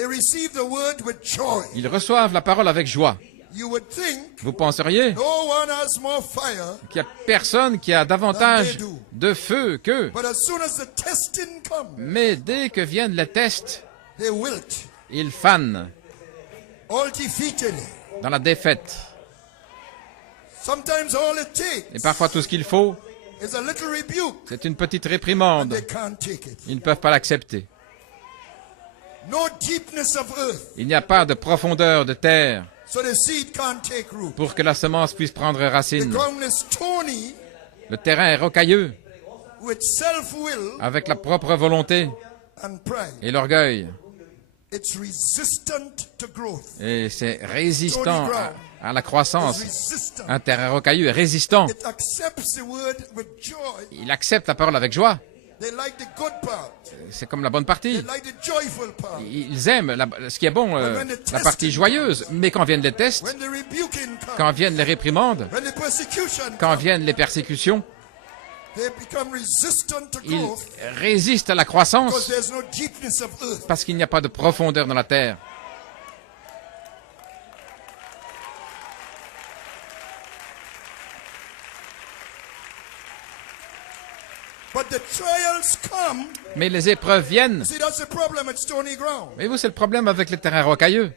They receive the word with joy. Ils reçoivent la parole avec joie. You would think Vous penseriez no one has more fire, qu'il n'y a personne qui a davantage de feu qu'eux. but as soon as the testing comes, Mais dès que viennent les tests, they wilt, ils fanent all defeated. dans la défaite. Sometimes all it takes Et parfois tout ce qu'il faut, is a little rebuke, c'est une petite and réprimande. they can't take it. Ils ne peuvent pas l'accepter. No deepness of earth, Il n'y a pas de profondeur de terre so the seed can't take root. pour que la semence puisse prendre The racine. ground is stony Le terrain est rocailleux, with self-will avec la propre volonté and pride. et l'orgueil. It's resistant to growth. Et c'est résistant à la It's croissance. resistant. Un terrain rocailleux est résistant. It accepts the word with joy. Il accepte la parole avec joie. They like the good part. C'est comme la bonne They partie. like the joyful part. Ils aiment ce qui est bon, la partie joyeuse. Mais quand viennent les tests, When the rebuking comes, quand viennent les réprimandes, when the persecution quand comes, viennent les persécutions, they become resistant to ils growth résistent à la because croissance there's no deepness of earth. parce qu'il n'y a pas de profondeur dans la terre. But the trials come. Mais les épreuves viennent. See, that's the problem at stony ground. Mais vous, c'est le problème avec les terrains rocailleux.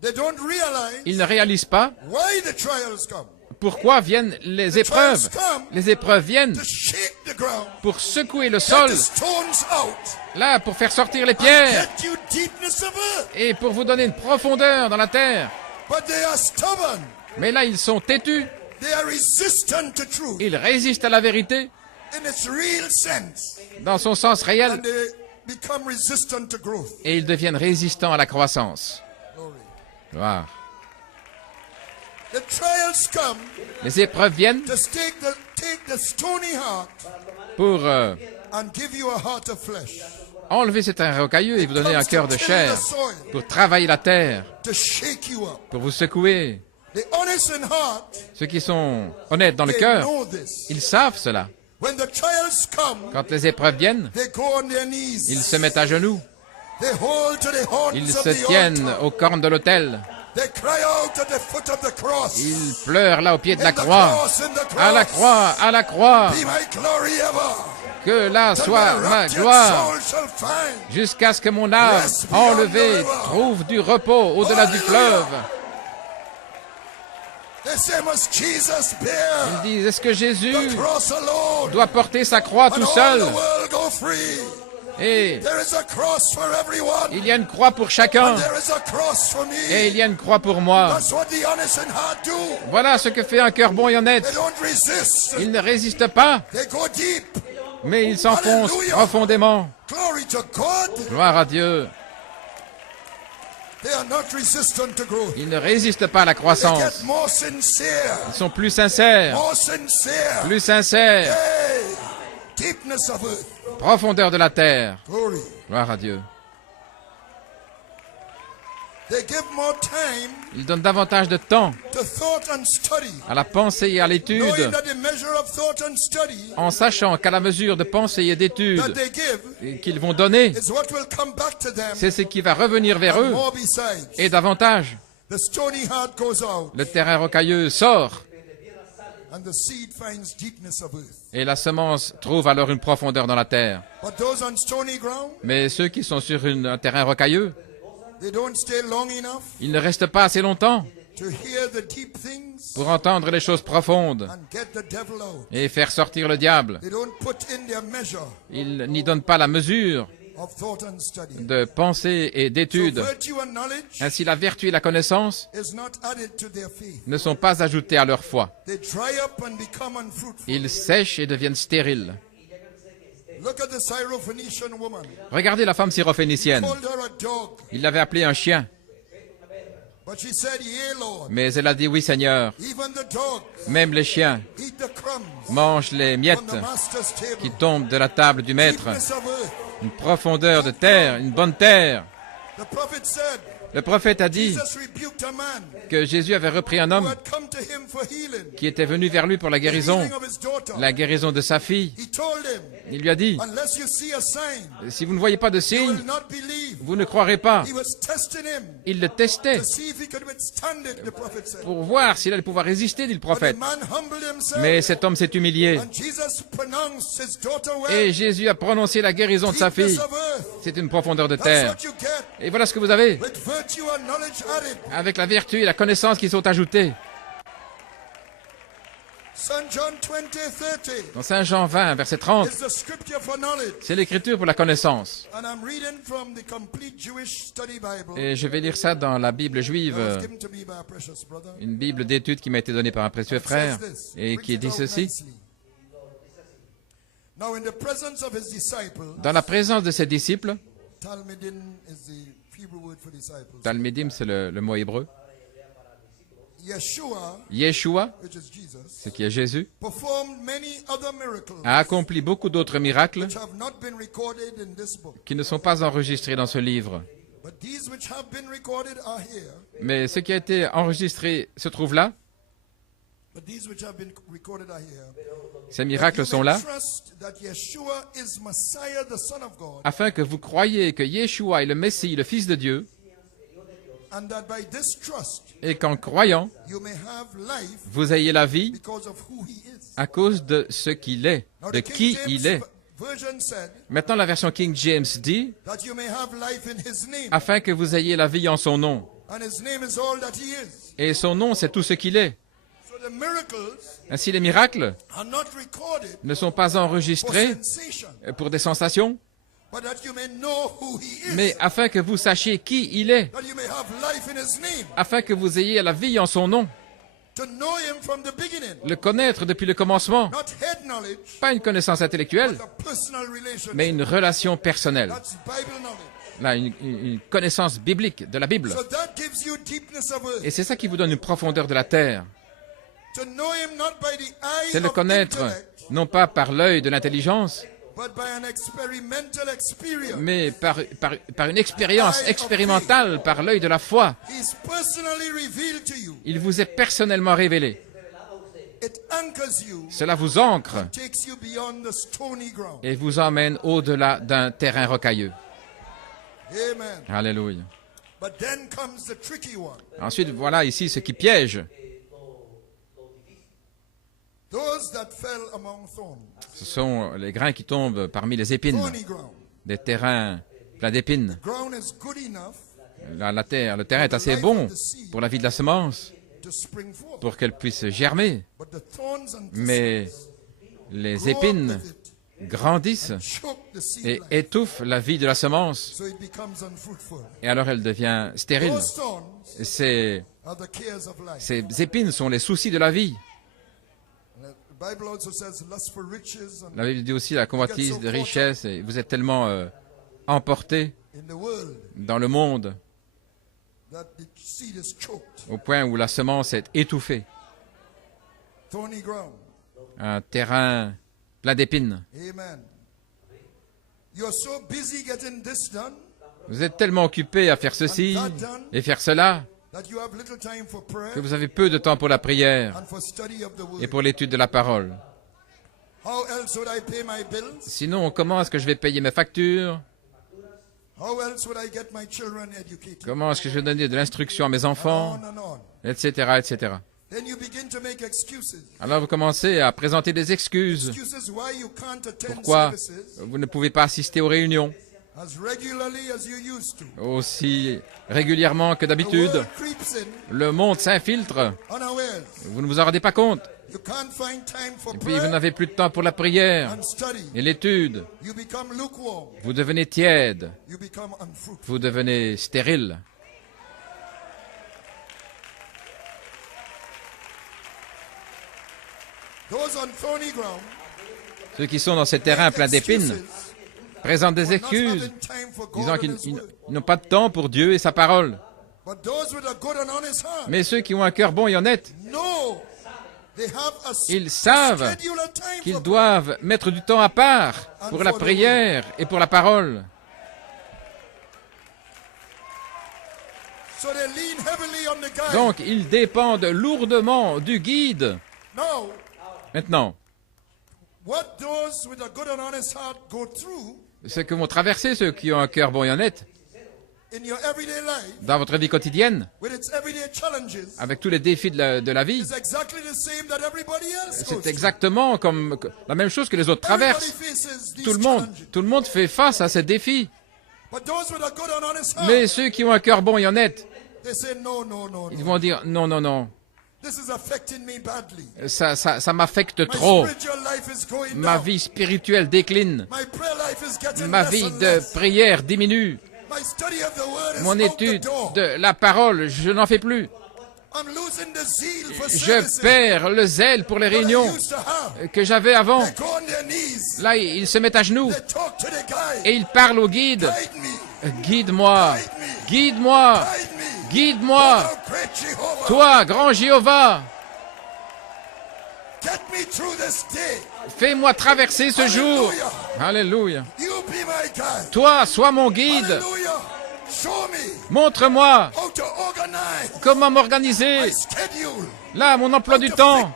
They don't realize Ils ne réalisent pas why the trials come. pourquoi viennent les épreuves. Les épreuves viennent To shake the ground, pour secouer le get sol, the stones out, là, pour faire sortir les and pierres get you deepness of earth. et pour vous donner une profondeur dans la terre. But they are stubborn. Mais là, ils sont têtus. They are resistant to truth Ils résistent à la vérité in its real sense. dans son sens réel And they become resistant to growth. et ils deviennent résistants à la croissance. Glory. Gloire. The trials come Les épreuves viennent to take the stony heart pour and give you a heart of flesh. enlever cet terrain rocailleux et vous donner un cœur de chair, pour travailler la terre, To shake you up. pour vous secouer. The honest in heart, Ceux qui sont honnêtes dans le they cœur, know this. ils savent cela. When the trials come, Quand les épreuves viennent, they go on their knees. ils se mettent à genoux, They hold to the horns ils of se the tiennent altar. aux cornes de l'autel, They cry out at the foot of the cross. ils pleurent là au pied de In la the croix. cross, in the cross. À la croix, à la croix, Be my glory ever. que là Till soit my ma raptured gloire, soul shall find. jusqu'à ce que mon âme enlevée trouve du repos au-delà du fleuve. They say, must Jesus bear Ils disent, est-ce que Jésus the cross alone doit porter sa croix and tout all seul? the world go free? Et There is a cross for everyone. il y a une croix pour chacun, There is a cross for me. et il y a une croix pour moi. That's what the honest and heart do. Voilà ce que fait un cœur bon et They honnête. don't resist. Il ne résiste pas, They go deep. mais il s'enfonce Alléluia. profondément. Glory to God. Gloire à Dieu. They are not resistant to growth. Ils ne résistent pas à la They croissance. get more sincere. Ils sont plus sincères, More sincere. plus sincères. Hey, deepness of earth. Profondeur de la terre. Glory. Gloire à Dieu. They give more time Ils donnent davantage de temps to thought and study. à la pensée et à Knowing l'étude, that the measure of thought and study en sachant qu'à la mesure de pensée et that d'étude they give qu'ils vont donner, is what will come back to them c'est ce qui va revenir vers and eux, more besides. et davantage. The stony heart goes out Le terrain rocailleux sort, and the seed finds deepness of earth. et la semence trouve alors une profondeur dans la terre. But those on stony ground, Mais ceux qui sont sur un terrain rocailleux, they don't stay long enough ils ne restent pas assez longtemps to hear the deep things pour entendre les choses profondes and get the devil out. et faire sortir le diable. They don't put in their measure Ils n'y donnent pas la mesure of thought and study. de pensée et So d'étude. virtue and knowledge Ainsi, la vertu et la connaissance is not added to their faith. ne sont pas ajoutées à leur foi. They dry up and become unfruitful. Ils sèchent et deviennent stériles. Look at the Syrophoenician woman. Regardez la femme syrophénicienne. Called her a dog, Il l'avait appelée un chien, but she said, "Yea, Lord, mais elle a dit oui Seigneur. even the dogs Même les chiens eat the crumbs mangent les from miettes the master's qui table." tombent de la table du maître. Deepness of earth. Une profondeur de terre, une bonne terre. The prophet said, Le prophète a dit Jesus rebuked a man que Jésus avait repris un who homme had come to him for healing, qui était venu vers lui pour la the guérison, healing of his daughter. la guérison de sa fille. He told him, Il lui a dit, unless you see a sign, si vous ne voyez pas de you signe, will not believe. vous ne croirez pas. He was testing him Il le testait to see if he could withstand it, the prophet said. pour voir s'il allait pouvoir résister, dit le But the prophète. man humbled himself, Mais cet homme s'est humilié. and Jesus pronounced his daughter well. Et Jésus a prononcé la guérison de sa Deepness fille. of earth. C'est une profondeur de That's terre. what you get Et voilà ce que vous avez, with virtue and knowledge added. avec la vertu et la connaissance qui sont ajoutées. St. John 20:30 Dans Saint Jean 20, verset 30, is the scripture for knowledge. c'est l'écriture pour la connaissance. And I'm reading from the complete Jewish study Bible Et je vais lire ça dans la Bible that juive, was given to me by a precious brother. une Bible d'études qui m'a été donnée par un précieux frère, et qui dit ceci. Now in the presence of his disciples, Dans la présence de ses disciples, Talmidim is the Hebrew word for disciples. Talmidim, c'est le mot hébreu, Yeshua, Yeshua, which is Jesus, ce qui est Jésus, performed many other miracles a accompli beaucoup d'autres miracles which have not been recorded in this book. qui ne sont pas enregistrés dans ce livre. But these which have been recorded are here. Mais ce qui a été enregistré se trouve là. But these which have been recorded are here. Ces miracles sont là, Trust that Yeshua is Messiah, the Son of God, afin que vous croyiez que Yeshua est le Messie, le Fils de Dieu, and that by this trust et qu'en croyant, you may have life vous ayez la vie because of who he is. à cause de ce qu'il est, Now, de the qui King il James est. Version said Maintenant, la version King James dit, that you may have life in his name, afin que vous ayez la vie en son nom. and his name is all that he is. Et son nom, c'est tout ce qu'il est. So the miracles Ainsi, les miracles are not recorded ne sont pas for enregistrés sensation, pour des sensations, but that you may know who he is, mais afin que vous sachiez qui il est, that you may have life in his name, afin que vous ayez la vie en son nom, to know him from the beginning, le connaître depuis le commencement. not head knowledge, Pas une connaissance intellectuelle, but a personal relationship. mais une relation personnelle. That's Bible knowledge. Là, une connaissance biblique de la Bible. So that gives you deepness of earth. Et c'est ça qui vous donne une profondeur de la terre. To know him not by the eye C'est le of connaître, intellect, non pas par l'œil de l'intelligence, but by an experimental experience. mais par une expérience expérimentale, par l'œil de la foi. He's personally revealed to you. Il vous est personnellement révélé. It anchors you, Cela vous ancre takes you beyond the stony ground. et vous emmène au-delà d'un terrain rocailleux. Amen. Alléluia. But then comes the tricky one. Ensuite, voilà ici ce qui piège. Those that fell among thorns. Ce sont les grains qui tombent parmi les épines, Thorny ground. des terrains pleins d'épines. Ground is good enough La terre, le terrain est assez bon pour la vie de la semence, to spring forth. pour qu'elle puisse germer. But the thorns and Mais thistles les grow up épines with it, grandissent choke the seed et life, étouffent la vie de la semence, so it becomes unfruitful. et alors elle devient stérile. Those thorns Ces are the cares of life. ces épines sont les soucis de la vie. The Bible also says lust for riches and La Bible dit aussi la convoitise de richesse, et vous êtes tellement emportés in the world dans le monde that the seed is choked. au point où la semence est étouffée. Thorny ground. Un terrain plein d'épines. Amen. You're so busy getting this done Vous êtes tellement occupés à faire ceci et faire cela that you have little time for prayer que vous avez peu de temps pour la prière and for study of the et word. pour l'étude de la parole. How else would I pay my bills? Sinon, comment est-ce que je vais payer mes factures? How else would I get my children educated? Comment est-ce que je vais donner de l'instruction à mes enfants? On and on. Etc., etc. Then you begin to make excuses. Alors vous commencez à présenter des excuses. Excuses why you can't attend Pourquoi services vous ne pouvez pas assister aux réunions as regularly as you used to. aussi régulièrement que The d'habitude? world creeps in Le monde s'infiltre. unawares. Vous ne vous en rendez pas compte. You can't find time for Et puis vous prayer n'avez plus de temps pour la prière and study. et l'étude. You become lukewarm. Vous devenez tiède. You become unfruitful. Vous devenez stérile. Those on thorny ground Ceux qui sont dans ces terrains pleins d'épines excuses présentent des for not excuses, having time for God disant and qu'ils His word. n'ont pas de temps pour Dieu et sa parole. But those with a good and honest heart, Mais ceux qui ont un cœur bon et honnête, no, they have a ils savent schedule of time qu'ils for doivent mettre du temps à part pour la prière et pour la parole. So they lean heavily on the guide. Donc, ils dépendent lourdement du guide. Now, Maintenant, what those with a good and honest heart go through ce que vont traverser ceux qui ont un cœur bon et honnête in your everyday life, dans votre vie quotidienne, with its everyday challenges, avec tous les défis de la vie, is exactly the same that everybody else goes c'est through. exactement comme la même chose que les autres Everybody traversent. faces these Tout challenges. le monde fait face à ces défis. But those with a good and honest heart, Mais ceux qui ont un cœur bon et honnête, they say, no, no, no, ils no. vont dire non, non, non, This is affecting me badly. ça m'affecte My trop. spiritual life is going Ma down. vie spirituelle décline. My prayer life is getting Ma less vie and de less. prière diminue. My study of the word is Mon out the étude door. de la parole, je n'en fais plus. I'm losing the zeal for Je services perds le zèle pour les that I réunions used to have. que j'avais avant. They go on their knees. Là, ils se mettent à genoux They talk to the guy. et ils parlent au guide. Guide me. Guide-moi, guide-moi, Guide me. guide-moi. Oh, great Jehovah. Toi, grand Jéhovah, Get me through this day. fais-moi traverser ce jour. Alléluia. You be my guide. Toi, sois mon guide. Hallelujah. Show me Montre-moi how to organize comment m'organiser. my schedule, Là, mon emploi du temps.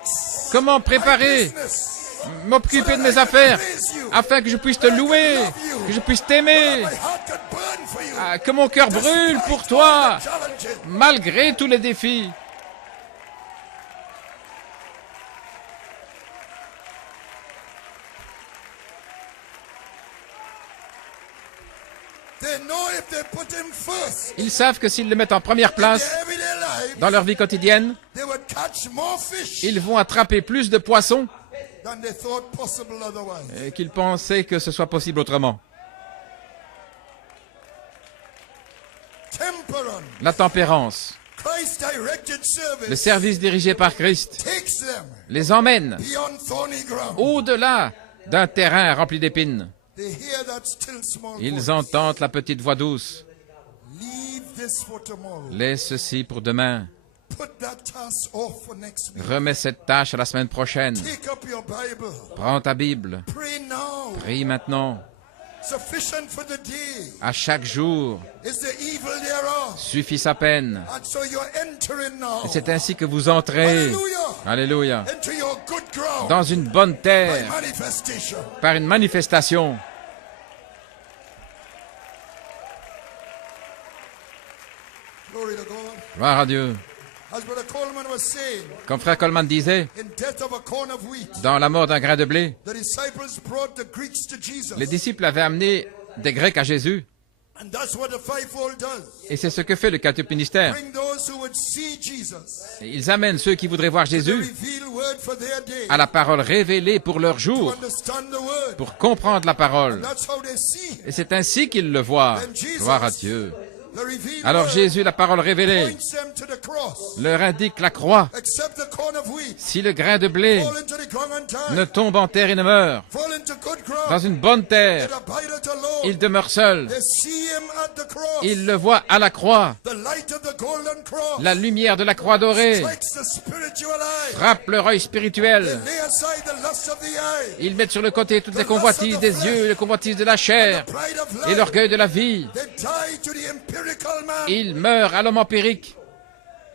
Comment préparer, business, m'occuper de mes affaires, afin que je puisse te louer, que je puisse t'aimer, my heart could burn for you. que mon cœur brûle pour toi, Challenges. malgré tous les défis. They know if they put him first Ils savent que s'ils le mettent en première in place their everyday life, dans leur vie quotidienne, they would catch more fish ils vont attraper plus de poissons than they thought possible otherwise. qu'ils pensaient que ce soit possible autrement. Temperance, La tempérance, Christ-directed le service service dirigé par Christ, takes them les emmène beyond thorny ground. au-delà d'un terrain rempli d'épines. They hear that still small Ils voice. entendent la petite voix douce. Leave this for tomorrow. Laisse ceci pour demain. Put that task off for next week. Remets cette tâche à la semaine prochaine. Take up your Bible. Prends ta Bible. Pray now. Prie maintenant. Sufficient for the day À chaque jour is the evil thereof. suffit sa peine. And so you're entering now. Et c'est ainsi que vous entrez. Hallelujah. Alléluia. Into your good ground. Dans une bonne By terre, manifestation. par une manifestation. Glory to God. Gloire à Dieu. As Brother Coleman was saying, Comme frère Coleman disait, in death of a corn of wheat, dans la mort d'un grain de blé, the disciples brought the Greeks to Jesus. les disciples avaient amené des Grecs à Jésus. And that's what the fivefold does. Et c'est ce que fait le quintuple ministère. Bring those who would see Jesus. Ils amènent ceux qui voudraient voir The Jésus revealed word for their day. à la parole révélée pour leur To jour, understand the word. pour comprendre la parole. That's how they see him. Et c'est ainsi qu'ils le voient. Gloire à Dieu. The revealed Alors word Jésus, la parole révélée, points them to the cross. leur indique la croix. Except the corn of wheat. Si le grain de blé Fall into the ground and die. ne tombe en terre et ne meurt, Fall into good ground. dans une bonne terre, It abideth alone. il demeure seul. They see him at the cross. Il le voit à la croix. The light of the golden cross. La lumière de la croix dorée Strikes the spiritual eye. frappe leur œil They spirituel. lay aside the lust of the eye. Ils mettent sur le côté toutes les convoitises des yeux, les convoitises de la chair Pride of et life. l'orgueil de la vie. They die to the empirical man. Ils meurent à l'homme empirique.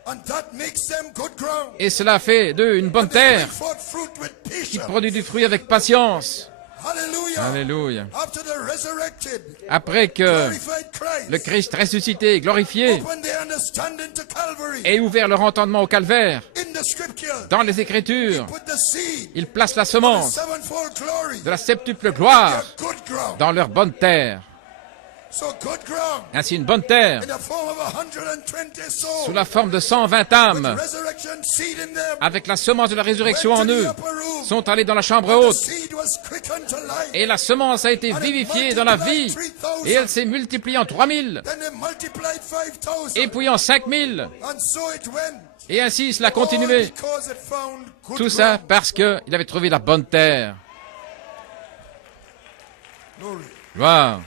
And that makes them good ground. Et cela fait d'eux une bonne They bring terre forth fruit with qui patience. produit du fruit avec patience. Hallelujah. Alléluia. After the resurrected, Après que glorified Christ le Christ ressuscité, glorifié, opened their understanding to Calvary. ait ouvert leur entendement au calvaire, In the scripture, dans les Écritures, put the seed, il place la the semence sevenfold glory, de la septuple gloire their good ground. dans leur bonne terre. So good ground Ainsi, une bonne terre, in the form of 120 souls. sous la forme de 120 âmes, Resurrection seed in them. avec la semence de la résurrection Went en to the eux, upper room. sont allés dans la chambre The haute. seed was quickened to life. Et la semence a été vivifiée dans la vie. Et elle s'est multipliée en 3000, Then they multiplied 5,000. et puis en 5000. And so it went. Et ainsi cela a All continué. because it found good Tout ça ground. parce qu'il avait trouvé la bonne terre. Glory. Gloire.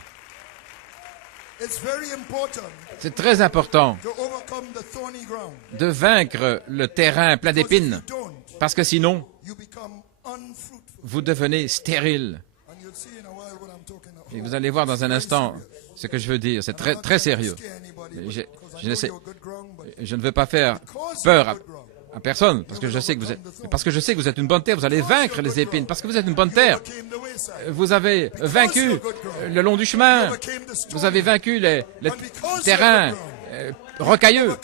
It's very important C'est très important to overcome the thorny ground. de vaincre le terrain plein Because if d'épines. you don't, Parce que sinon, you become unfruitful vous devenez stérile. and You'll see in a while what I'm talking about. Et vous allez voir dans un instant ce que je veux dire. C'est très, très sérieux. Je ne veux pas faire peur à personne, parce que je sais que vous êtes une bonne terre, vous allez vaincre les épines, parce que vous êtes une bonne terre. Vous avez vaincu le long du chemin, vous avez vaincu les terrains rocailleux,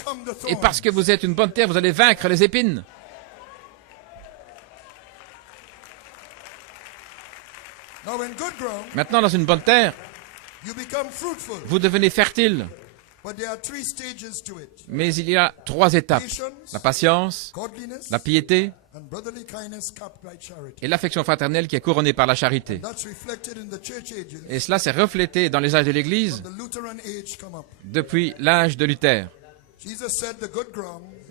et parce que vous êtes une bonne terre, vous allez vaincre les épines. Maintenant, dans une bonne terre, vous devenez fertile. Mais il y a 3 étapes. La patience, la piété et l'affection fraternelle qui est couronnée par la charité. Et cela s'est reflété dans les âges de l'Église depuis l'âge de Luther.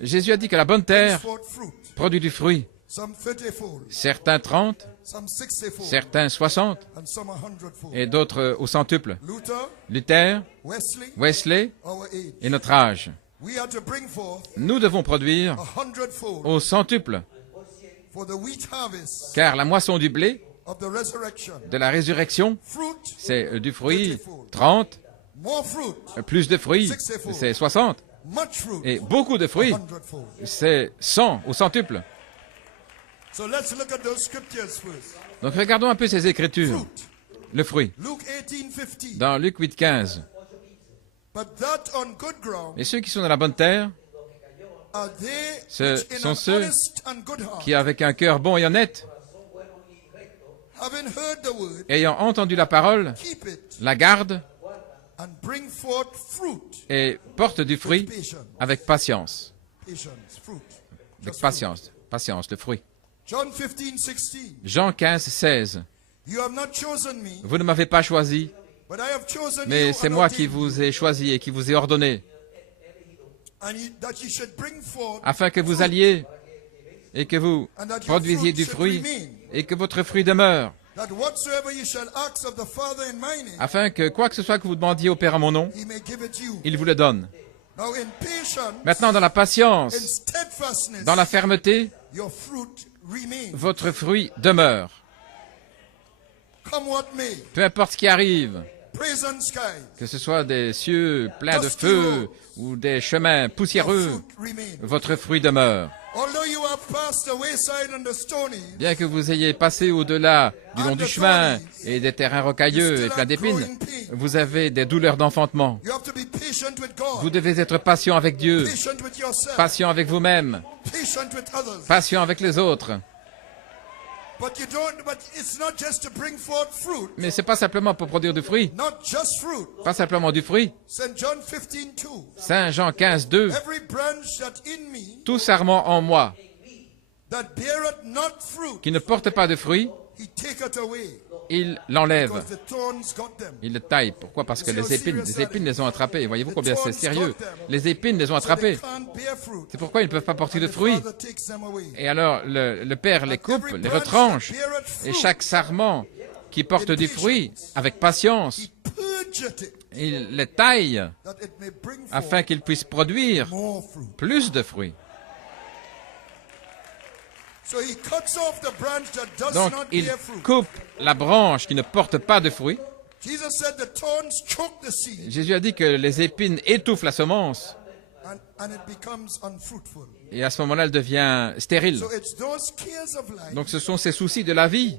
Jésus a dit que la bonne terre produit du fruit. Certains 30, certains 60 et d'autres au centuple. Luther, Wesley et notre âge. Nous devons produire au centuple, car la moisson du blé de la résurrection, c'est du fruit 30, plus de fruits, c'est 60, et beaucoup de fruits, c'est 100 au centuple. Donc regardons un peu ces écritures. Le fruit. Dans Luc 8, 15. Et ceux qui sont dans la bonne terre, ce sont ceux qui, avec un cœur bon et honnête, ayant entendu la parole, la gardent et portent du fruit avec patience. Avec patience. Patience, le fruit. Jean 15, 16. Vous ne m'avez pas choisi, mais c'est moi qui vous ai choisi et qui vous ai ordonné, afin que vous alliez et que vous produisiez du fruit et que votre fruit demeure, afin que quoi que ce soit que vous demandiez au Père en mon nom, il vous le donne. Maintenant, dans la patience, dans la fermeté, votre fruit demeure. Peu importe ce qui arrive, que ce soit des cieux pleins de feu ou des chemins poussiéreux, votre fruit demeure. Bien que vous ayez passé au-delà du long du chemin et des terrains rocailleux et pleins d'épines, vous avez des douleurs d'enfantement. Vous devez être patient avec Dieu, patient avec vous-même, patient avec les autres. Mais ce n'est pas simplement pour produire du fruit. Pas simplement du fruit. Saint Jean 15, 2. Tout sarment en moi qui ne porte pas de fruit, il l'enlève. Il le taille. Pourquoi? Parce que les épines les ont attrapés. Voyez-vous combien c'est sérieux? Les épines les ont attrapés. C'est pourquoi ils ne peuvent pas porter de fruits. Et alors, le Père les coupe, les retranche. Et chaque sarment qui porte du fruit, avec patience, il les taille afin qu'ils puissent produire plus de fruits. Donc, il coupe la branche qui ne porte pas de fruits. Jésus a dit que les épines étouffent la semence. Et à ce moment-là, elle devient stérile. Donc, ce sont ces soucis de la vie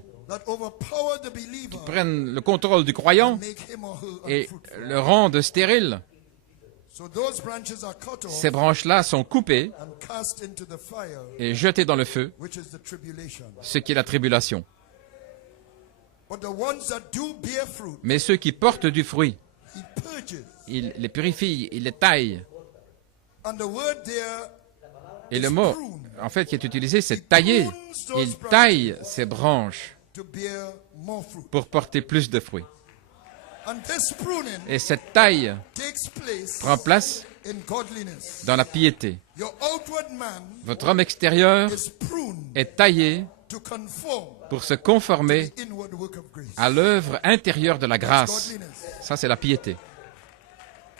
qui prennent le contrôle du croyant et le rendent stérile. Ces branches-là sont coupées et jetées dans le feu, ce qui est la tribulation. Mais ceux qui portent du fruit, il les purifie, il les taille. Et le mot, en fait, qui est utilisé, c'est tailler. Il taille ces branches pour porter plus de fruits. Et cette taille prend place dans la piété. Votre homme extérieur est taillé pour se conformer à l'œuvre intérieure de la grâce. Ça, c'est la piété.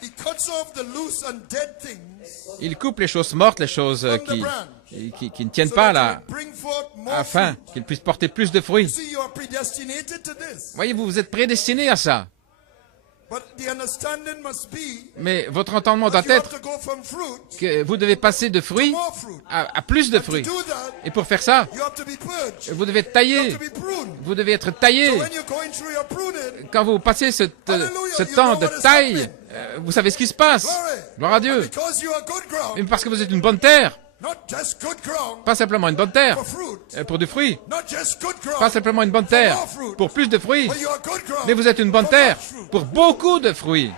He cuts off the loose and dead things Il coupe les choses mortes, les choses from the branch, qui ne tiennent so pas that là, it will bring forth more afin fruit. qu'ils puissent porter plus de fruits. See, you are predestinated to this. Voyez-vous, vous êtes prédestinés à ça. But the understanding must be Mais votre entendement doit that you have être to go from fruit que vous devez passer de to fruits more fruit. à plus de To fruits. do that, Et pour faire ça, you have to be purged. vous devez être You taillé. have to be pruned. Vous devez être taillé. So when you're going through your pruning, Quand vous passez ce Hallelujah, you temps know de what is taille, happening. vous savez ce qui se passe. glory. Gloire à Dieu. Because you are good ground, Et parce que vous êtes une bonne terre. not just good ground Pas simplement une bonne terre for fruit, pour du fruit. not just good ground, Pas simplement une bonne terre pour plus de fruits. but you are good ground Mais vous êtes une bonne for terre much fruit. pour beaucoup de fruits.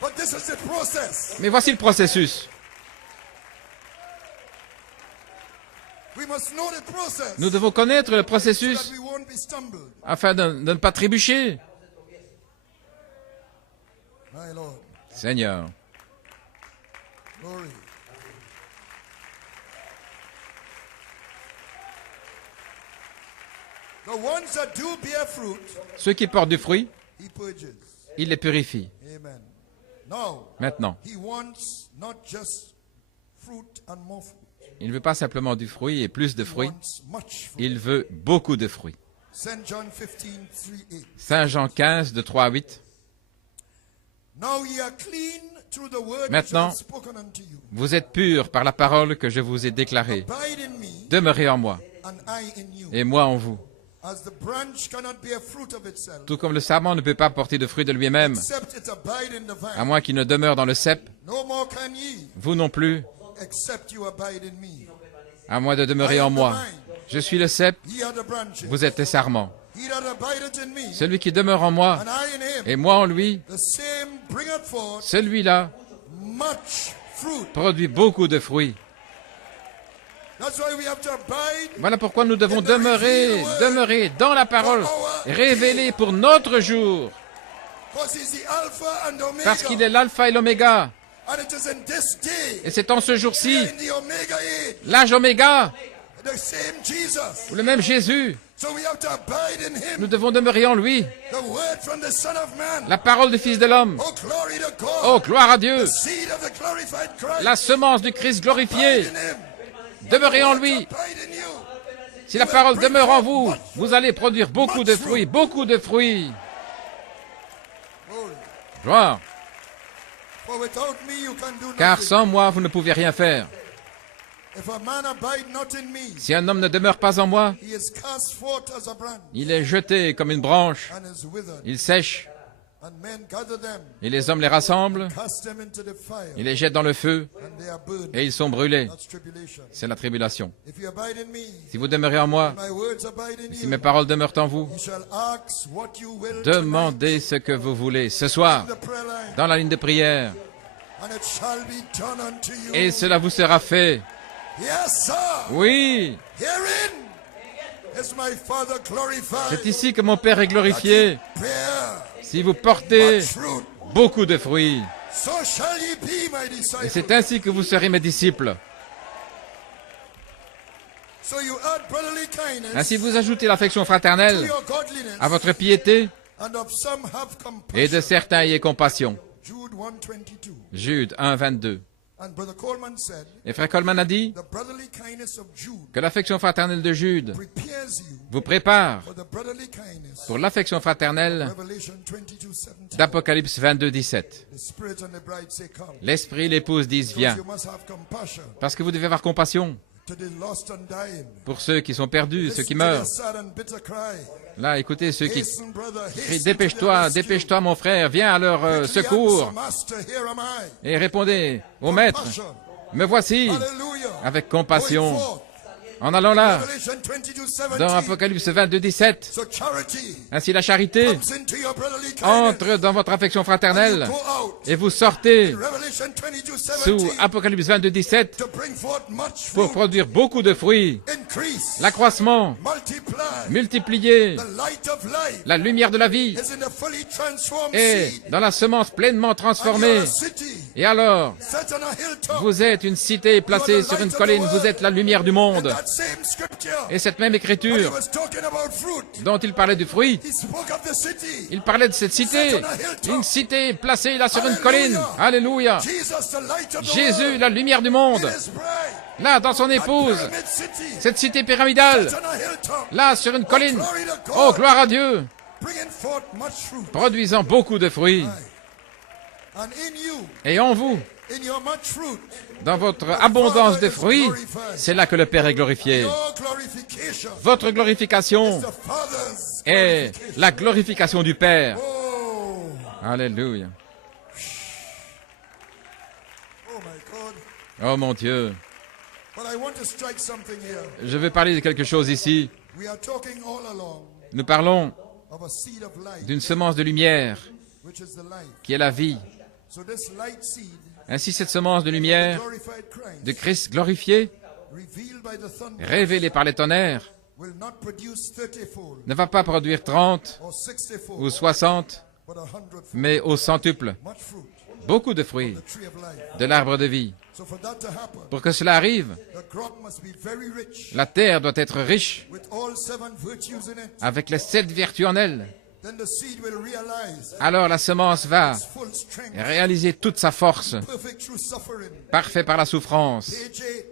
But this is the process. Mais voici le processus. We must know the process Nous devons connaître le so that processus we won't be stumbled. afin de ne pas trébucher. My Lord, Seigneur. glory. The ones that do bear fruit, Ceux qui portent du fruit, he purges. il les purifie. Amen. Now, Maintenant, he wants not just fruit and more fruit. il ne veut pas simplement du fruit et plus de He fruits. wants much fruit. Il veut beaucoup de fruits. St. John 15:3-8. Saint Jean 15, de 3 à 8. Now ye are clean through the word which I Maintenant, have spoken unto you. Vous êtes purs par la parole que je vous ai déclarée. Abide in me, Demeurez en moi, and I in you. et moi en vous. As the branch cannot bear fruit of itself, Tout comme le sarment ne peut pas porter de fruits de lui-même, except it abide in the à vine. moins qu'il ne demeure dans le cep, No more can ye, vous non plus, except you abide in me. à moins de demeurer en moi. Je suis le cep, Ye are the branches. vous êtes les sarments. He that abideth in me, Celui qui demeure en moi, and I in him, et moi en lui, the same bringeth forth celui-là much fruit. produit beaucoup de fruits. That's why we have to abide. Voilà pourquoi nous devons demeurer dans la parole, révélée pour notre jour, Because he's the Alpha and Omega. parce qu'il est l'alpha et l'oméga. And it is in this day, Et c'est en ce jour-ci, in the Omega age, l'âge oméga, the same Jesus. ou le même Jésus, So we have to abide in him. nous devons demeurer en lui. The word from the Son of Man. La parole du Fils de l'homme. Oh, glory to God. Oh, gloire à Dieu. The seed of the glorified Christ. La semence du Christ glorifié. Abide in him. Demeurez en Abide lui. in you. Si la parole demeure en vous, vous allez produire beaucoup de fruits, beaucoup de fruits. Glory. Gloire. For without me you can do Car nothing. sans moi, vous ne pouvez rien faire. If a man abide not in me, Si un homme ne demeure pas en moi, he is cast forth as a branch il est jeté comme une branche. and is withered. Il sèche. And men gather them, Et les hommes les rassemblent. cast them into the fire, Ils les jettent dans le feu. and they are burned. Et ils sont brûlés. That's tribulation. C'est la tribulation. If you abide in me, Si vous demeurez en moi, my words abide in si you, mes paroles demeurent en vous, you shall ask what you will demandez ce que vous voulez ce soir, tonight in the prayer line, dans la ligne de prière. and it shall be done unto you. Et cela vous sera fait. Yes, sir. Oui, Herein is my Father glorified. c'est ici que mon Père est glorifié. Bear Si vous portez much fruit. beaucoup de fruits. So shall ye be my Et disciples. c'est ainsi que vous serez mes disciples. So you add brotherly kindness Ainsi vous ajoutez l'affection to fraternelle your godliness, à votre piété, and of some have et de compassion. certains ayez compassion. Jude 1:22. Jude 1, 22. And Brother Coleman said, Et frère Coleman a dit the brotherly kindness of Jude que l'affection fraternelle de Jude prepares you vous prépare for the brotherly kindness pour l'affection fraternelle Revelation 22:17. d'Apocalypse 22, 17. The Spirit and the bride say, come. L'esprit et l'épouse disent Because viens, you must have compassion parce que vous devez avoir compassion to the lost and dying. pour ceux qui sont perdus, ceux qui Listen to their meurent. sad and bitter cry. Là, écoutez, ceux qui Hasten, brother, crient hasten to dépêche-toi, their rescue. dépêche-toi mon frère, viens à leur Quickly secours. answer, Master, here am I. Et répondez au maître, Compassion. me voici, Hallelujah. avec Going compassion. forth. En allant là, Revelation 22:17. dans Apocalypse 22, 17, So charity ainsi la charité comes into your brotherly kindness. entre dans votre affection And fraternelle you go out. et vous sortez Revelation 22:17. sous Apocalypse 22, 17 To bring forth much pour fruit. produire beaucoup de fruits, Increase. l'accroissement, Multiply. multiplier, The light of life la lumière de la vie is in the fully transformed est seed. dans la semence pleinement And you're transformée. a city Et alors, set on a hilltop. vous êtes une cité placée sur une colline, vous êtes la lumière du In monde. that same scripture Et cette même when he écriture was talking about fruit, dont il parlait du fruit, he spoke of the city. il parlait de cette cité, une cité placée là sur une colline. Alléluia. Jesus, the light of the Jésus, world, la lumière du monde, his bride, là dans son épouse, pyramid city, cette cité pyramidale, on a hilltop, là sur une colline. glory to God, Oh, gloire à Dieu, bringing forth much fruit. produisant beaucoup de fruits. And in you, Et en vous, in your much fruit, dans votre abondance de fruits, c'est là que le Père est glorifié. your glorification, Votre glorification the Father's est glorification. la glorification du Père. Oh, Alléluia. oh my God. Oh mon Dieu. But I want to strike something here. Je vais parler de quelque chose ici. We are talking all along Nous parlons of a seed of light, d'une semence de lumière which is the life. qui est la vie. So this light seed, Ainsi, cette semence de lumière glorified Christ, de Christ glorifié, revealed by the thunder, révélée par les tonnerres, will not produce 30-fold ne va pas produire 30 or 60-fold, ou 60, but 100-fold. mais au centuple. Much fruit, Beaucoup de fruits the tree of life. de l'arbre de vie. So for that to happen, Pour que cela arrive, the crop must be very rich, la terre doit être riche, with all 7 virtues in it. avec les 7 vertus en elle. Then the seed will realize Alors la semence va its full strength, réaliser toute sa force, perfect through suffering. parfait par la souffrance. Page 8,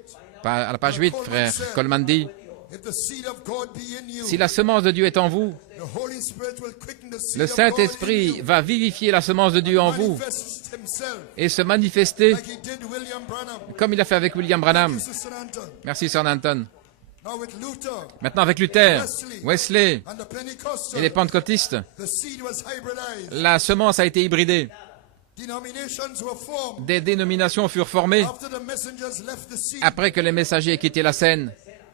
À la page 8, frère Coleman dit, if the seed of God be in you, si la semence de Dieu est en vous, the Holy Spirit will quicken the seed le of God in Saint-Esprit you, va vivifier la semence de Dieu en vous manifest himself et se manifester like he did William Branham. comme il a fait avec William Branham. Sister Anton. Merci, Sir Nanton. Now with Luther Maintenant avec Luther, Wesley and the Pentecostals, et les pentecôtistes, the seed was hybridized. la semence a été hybridée. Denominations were formed Des dénominations furent formées after the messengers left the seed. après que les messagers aient quitté la scène.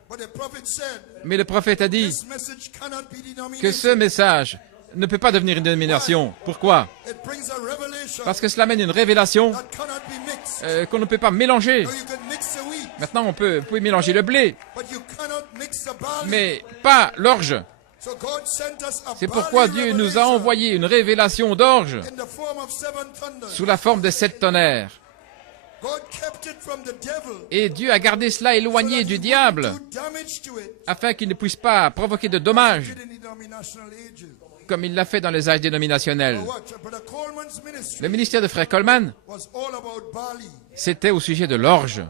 But the prophet said, Mais le prophète a dit this message cannot be que denominated. ce message ne peut pas devenir une dénomination. Pourquoi? It brings a revelation Parce que cela amène une révélation that cannot be mixed. qu'on ne peut pas mélanger. Now you can mix the wheat, Maintenant, vous pouvez mélanger le blé, but you cannot mix the barley. mais pas l'orge. So God sent us a C'est pourquoi barley Dieu nous a revelation envoyé une révélation d'orge in the form of 7 thunders. sous la forme de 7 tonnerres. God kept it from the devil Et Dieu a gardé cela éloigné du diable do damage to it afin qu'il ne puisse pas provoquer de dommages did in the denominational ages. comme il l'a fait dans les âges dénominationnels. Watch, Brother Coleman's ministry Le ministère de Frère Coleman, was all about barley. c'était au sujet de l'orge.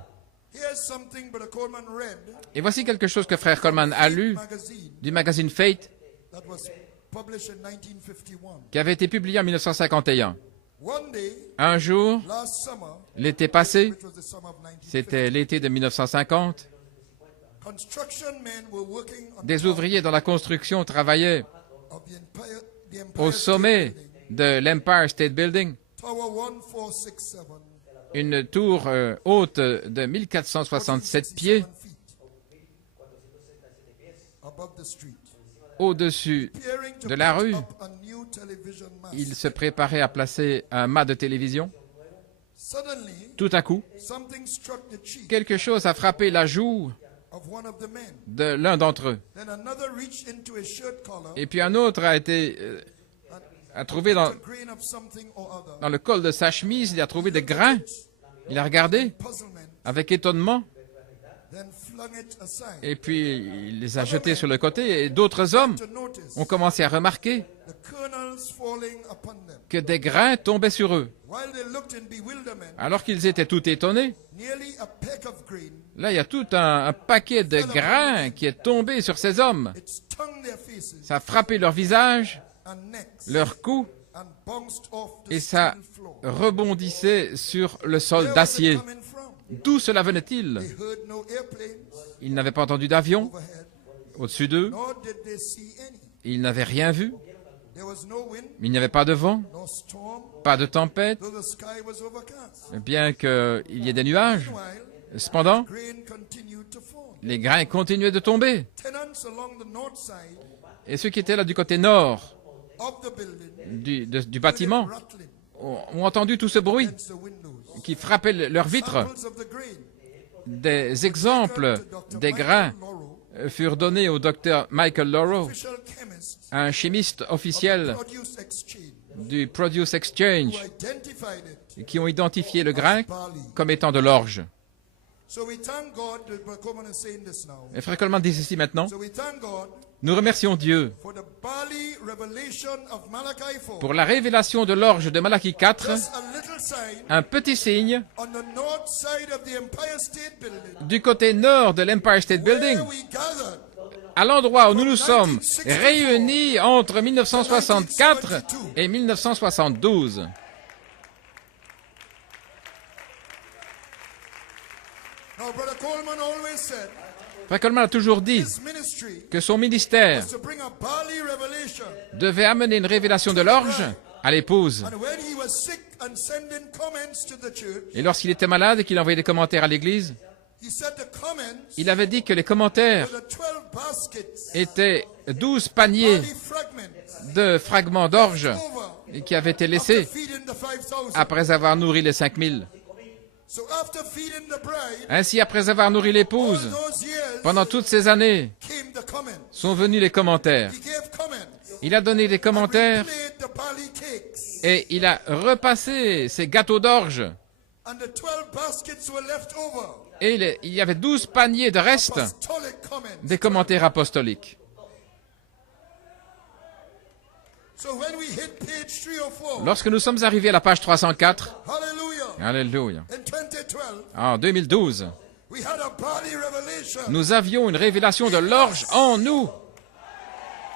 Here's something Brother Coleman read Et voici quelque chose que Frère Coleman a lu magazine du magazine Fate that was published in 1951. qui avait été publié en 1951. One day, Un jour, last summer, l'été passé, which was the summer of 1950, c'était l'été de 1950, construction men were working on des ouvriers dans la construction travaillaient of the Empire au State sommet Building, de l'Empire State Building, Tower 1467, une tour haute de 1467 pieds 47 feet above the street. au-dessus Preparing to de la put rue. up a new television mast. Il se préparait à placer un mât de télévision. Suddenly, Tout à coup, something struck the cheek quelque chose a frappé la joue of one of the men. de l'un d'entre eux. Then another reached into his shirt collar, Et puis un autre a trouvé dans a grain of something or other. le col de sa chemise, il a trouvé des grains. Il a regardé Puzzlement, avec étonnement then flung it aside. et puis il les a jetés sur le côté. Et d'autres hommes To notice ont commencé à remarquer the kernels falling upon them. que des grains tombaient sur eux. While they looked in bewilderment, Alors qu'ils étaient tout étonnés, nearly a peck of grain, là il y a tout un paquet de grains qui est tombé sur ces hommes. it stung their faces Ça a frappé leur visage, and necks leur cou, and bounced off the et ça steel floor. rebondissait sur le sol Where was it d'acier. coming from? D'où cela venait-il? They heard no airplanes Ils n'avaient pas entendu d'avion overhead, au-dessus d'eux, nor did they see any. ils n'avaient rien vu, There was no wind, il n'y avait pas de vent, no storm, pas de tempête, though the sky was overcast. bien qu'il y ait des nuages. Meanwhile, Cependant, grain continued to fall. les grains continuaient de tomber. Tenants along the north side Et ceux qui étaient là du côté nord of the building du bâtiment rattling ont entendu tout ce bruit against the windows. qui frappait leurs vitres. Samples of the grain Des exemples des grains furent donnés au docteur Michael Lauro, official chemist un chimiste officiel produce exchange du Produce Exchange, who identified it qui ont identifié le grain barley. comme étant de l'orge. So we thank God. Brother Coleman is saying this now. Et Frère Coleman dit ceci maintenant. So we thank God Nous remercions Dieu for the barley revelation of Malachi 4. pour la révélation de l'orge de Malachie 4, Just a little sign un petit signe on the north side of the Empire State Building, du côté nord de l'Empire State Building, where we gathered à l'endroit où nous nous sommes réunis entre 1964 et 1972. Now, Brother Coleman always said Frère Coleman a toujours dit his ministry que son ministère was to bring a barley revelation. devait amener une révélation de l'orge à l'épouse. And when he was sick and sending comments to the church, Et lorsqu'il était malade et qu'il envoyait des commentaires à l'église, he said the comments il avait dit que les commentaires were the 12 baskets, étaient 12 paniers barley fragments, de fragments d'orge over qui avaient été after laissés feeding the 5,000. après avoir nourri les 5000. So after feeding the bride, Ainsi, après avoir nourri all l'épouse, those years pendant toutes ces années, came the comments. sont venus les commentaires. He gave comments. Il a donné des commentaires Replayed the barley cakes. et il a repassé ces gâteaux d'orge. And the 12 baskets were left over. Et il y avait 12 paniers de reste Apostolic comments. des commentaires apostoliques. So when we hit page 304, Lorsque nous sommes arrivés à la page 304, hallelujah, Alléluia, in 2012, en 2012, we had a barley revelation. nous avions une révélation de l'orge en nous.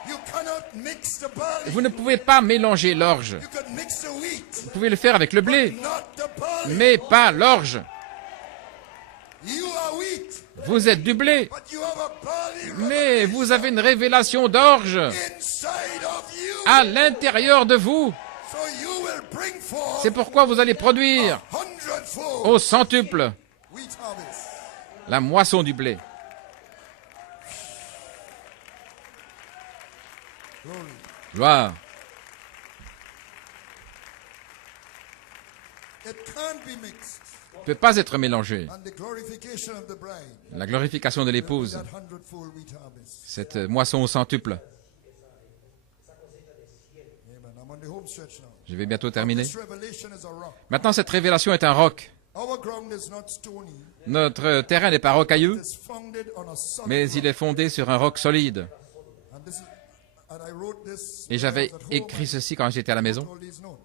You cannot mix the barley. Vous ne pouvez pas mélanger l'orge. You can mix the wheat, Vous pouvez le faire avec le blé, not the barley. mais pas l'orge. You are wheat, Vous êtes du blé, but you have a barley mais vous avez une révélation d'orge inside of you. à l'intérieur de vous. So you will bring forth C'est pourquoi vous allez produire 100-fold au centuple wheat harvest. la moisson du blé. Glory. Gloire. It can't be mixed. Ne peut pas être mélangé. And the glorification of the bride, La glorification de l'épouse, that 100-fold wheat harvest. cette moisson au centuple. Amen. I'm on the home stretch now. Je vais bientôt terminer. This revelation is a rock. Maintenant, cette révélation est un roc. Our ground is not stony. Notre terrain n'est pas rocailleux, It is founded on a solid mais rock. il est fondé sur un roc solide. And this is, and I wrote this Et when I j'avais was at home. écrit ceci quand j'étais à la maison, All these notes.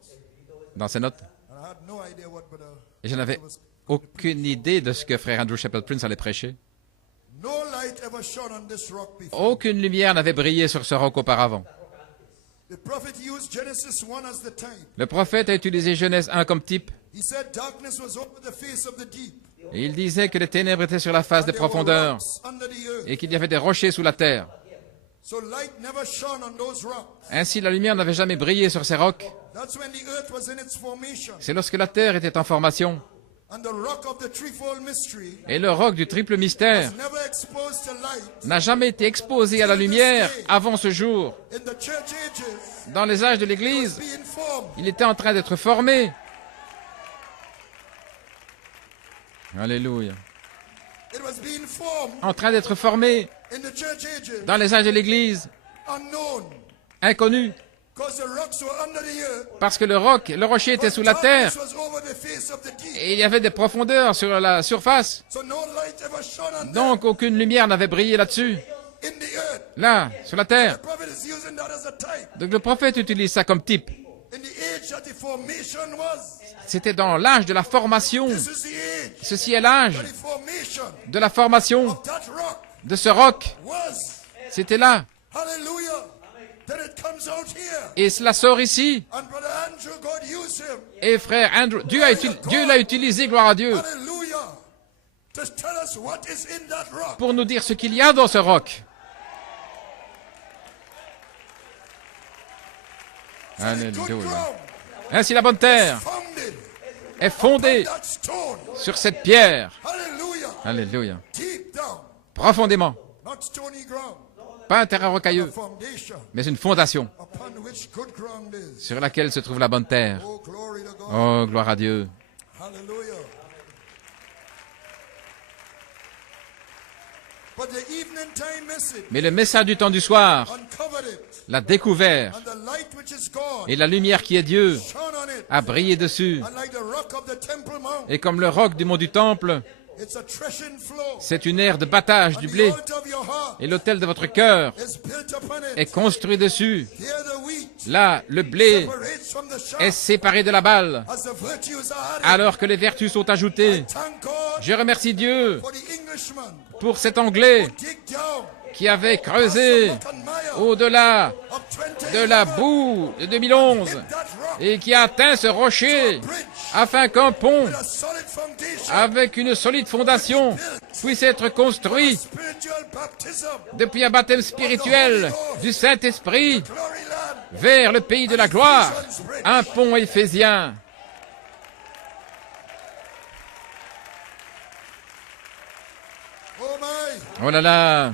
dans ces notes. And I had no idea what Brother Et je n'avais aucune idée de ce que frère Andrew Shepherd Prince allait prêcher. No light ever shone on this rock before. Aucune lumière n'avait brillé sur ce roc auparavant. The prophet used Genesis 1 as the type. Le prophète a utilisé Genèse 1 comme type, He said darkness was over the face of the deep. et il disait que les ténèbres étaient sur la face des There were profondeurs, rocks under the earth. et qu'il y avait des rochers sous la terre. So light never shone on those rocks. Ainsi, la lumière n'avait jamais brillé sur ces rocs. That's when the earth was in its formation. C'est lorsque la terre était en formation, And the rock of the threefold mystery et le roc du triple mystère was never exposed to light n'a jamais été exposé à la lumière avant ce jour. in the church ages. Dans les âges de l'Église, Being formed. il était en train d'être formé. Alléluia. It was being formed En train d'être formé in the church ages. dans les âges de l'Église, Unknown. inconnu, Because the rocks were under the earth. parce que le rocher était sous la terre, Darkness was over the face of the deep. et il y avait des profondeurs sur la surface. So no light ever shone on them Donc aucune lumière n'avait brillé là-dessus, in the earth. là, sur la The terre. prophet is using that as a type. Donc le prophète utilise ça comme type. In the age that the formation was. C'était dans l'âge de la formation. This is the age Ceci est l'âge that the formation de la formation of that rock de ce roc. was. C'était là. Hallelujah. Then it comes out here. Et cela sort ici. And Brother Andrew, God used him. Et frère Andrew, Dieu l'a utilisé, gloire à Dieu, Hallelujah. To tell us what is in that rock. pour nous dire ce qu'il y a dans ce roc. Good Alléluia. ground. Ainsi la bonne terre Founded est fondée that stone. sur cette pierre. Hallelujah. Alléluia. Deep down. Profondément. Not stony ground. Pas un terrain rocailleux, Foundation mais une fondation upon which good ground is. sur laquelle se trouve la bonne terre. Oh, glory to God. Oh, gloire à Dieu. Hallelujah. But the evening time message Mais le message du temps du soir uncovered it. l'a découvert, And the light which is God et la lumière qui est Dieu shone on it. a brillé dessus. And like the rock of the temple mount, Et comme le roc du mont du Temple, It's a threshing floor. C'est une aire de battage du And the blé. altar of your heart Et l'autel de votre cœur is built upon it. est construit dessus. Here the wheat Là, le blé separates from the chaff est séparé de la balle, as the virtues are added. alors que les vertus sont ajoutées. Thank God Je remercie Dieu for the Englishman pour cet Anglais dig down qui avait creusé au-delà of 20 de la boue de 2011 that rock et qui a atteint ce rocher afin qu'un pont with a solid foundation, avec une solide fondation puisse être construit spiritual baptism, depuis un baptême spirituel du Saint-Esprit glory land, vers le pays de la gloire, un pont éphésien. oh my, Oh là là,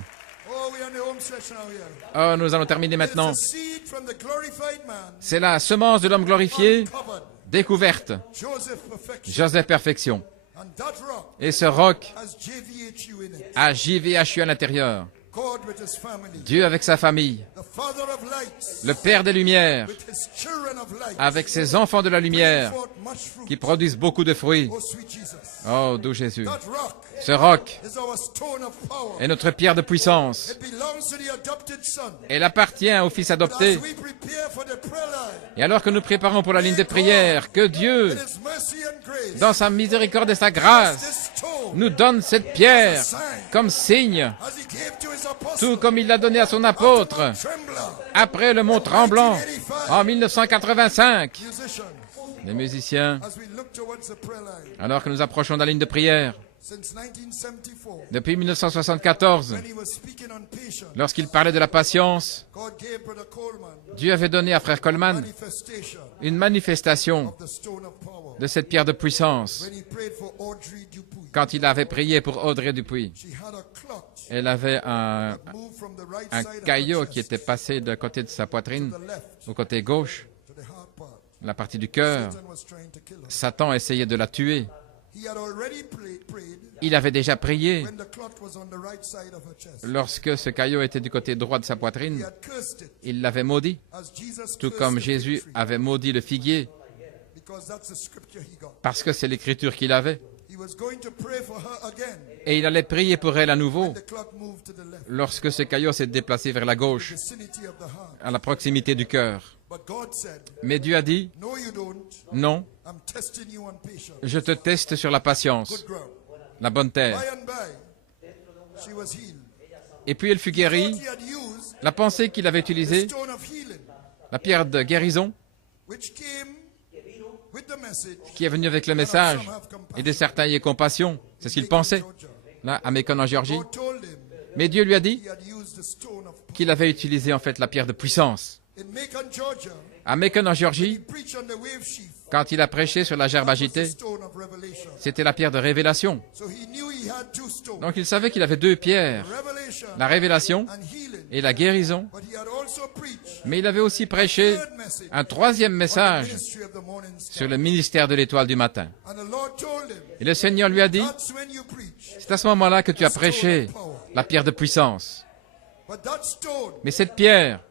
oh we're on the home stretch now here. oh nous allons terminer It's maintenant. a seed from the glorified man, C'est la semence de l'homme glorifié, covered, découverte, Joseph perfection, Joseph Perfection. and that rock Et ce roc has JVHU in it. a JVHU à l'intérieur. God with his family, Dieu avec sa famille, the Father of lights le Père des Lumières, with his children of light, avec ses enfants de la lumière, forth much fruit. qui produisent beaucoup de fruits. Oh sweet Jesus, Oh, doux Jésus. that rock Ce roc is our stone of power. est notre pierre de puissance. It belongs to the adopted son. Elle appartient au Fils As adopté. we prepare for the prayer line, Et alors que nous préparons pour la ligne de prière, que Dieu, in his mercy and grace, dans sa miséricorde et sa grâce, this stone, nous donne cette pierre comme signe, as he gave to his apostle, tout comme il l'a donné à son apôtre, trembler, après le mont Tremblant, en 1985. musician, Les musiciens, as we look towards the prayer line, alors que nous approchons de la ligne de prière, since 1974, depuis 1974, when he was speaking on patience, lorsqu'il parlait de la patience, God gave Brother Coleman Dieu avait donné à Frère Coleman manifestation une manifestation of the stone of power. de cette pierre de puissance. When he prayed for Audrey Dupuy, Quand il avait prié pour Audrey Dupuis, she had a clot elle avait un moved from the right un side of caillot her qui chest était passé d'un côté de sa poitrine to the left, au côté gauche, to the heart part. la partie du cœur. Satan was trying to kill her. Satan essayait de la tuer. He had already prayed Il avait déjà prié when the clot was on the right side of her chest. lorsque ce caillot était du côté droit de sa He poitrine. had cursed it Il l'avait maudit, as Jesus tout cursed comme the fig Jésus tree, avait maudit le figuier, because that's the scripture he got. parce que c'est l'écriture qu'il avait. He was going to pray for her again. Et il allait prier pour elle à nouveau The clot moved to the left, lorsque ce caillot s'est déplacé vers la gauche, vicinity of the heart. à la proximité du cœur. But God said, Mais Dieu a dit, no you don't. non, I'm testing you on patience. je te teste sur la patience, Good ground. la bonne terre. By and by, she was healed. Et puis elle fut guérie. He had used La pensée qu'il avait the utilisée, stone of healing, la pierre de guérison, which came with the message. qui est venue avec le message, et de certains y aient compassion. C'est ce qu'il pensait, là, à Macon en Géorgie. God told him Mais Dieu lui a dit he had used the stone of qu'il avait utilisé en fait la pierre de puissance. in Macon, Georgia. À Macon en He Géorgie, preached on the wave sheaf. quand il a prêché sur la gerbe That was the agitée, stone of revelation. c'était la pierre de révélation. So he knew he had two stones, Donc il savait qu'il avait deux pierres, revelation la révélation and healing. et la guérison. But he had also preached Mais il avait aussi prêché third message un troisième on the message ministry of the morning star. sur le ministère de l'étoile du matin. And the Lord told him, Et le Seigneur lui a dit, that's when you preach. c'est à ce moment-là que tu as prêché la pierre de puissance. But that stone, Mais cette pierre,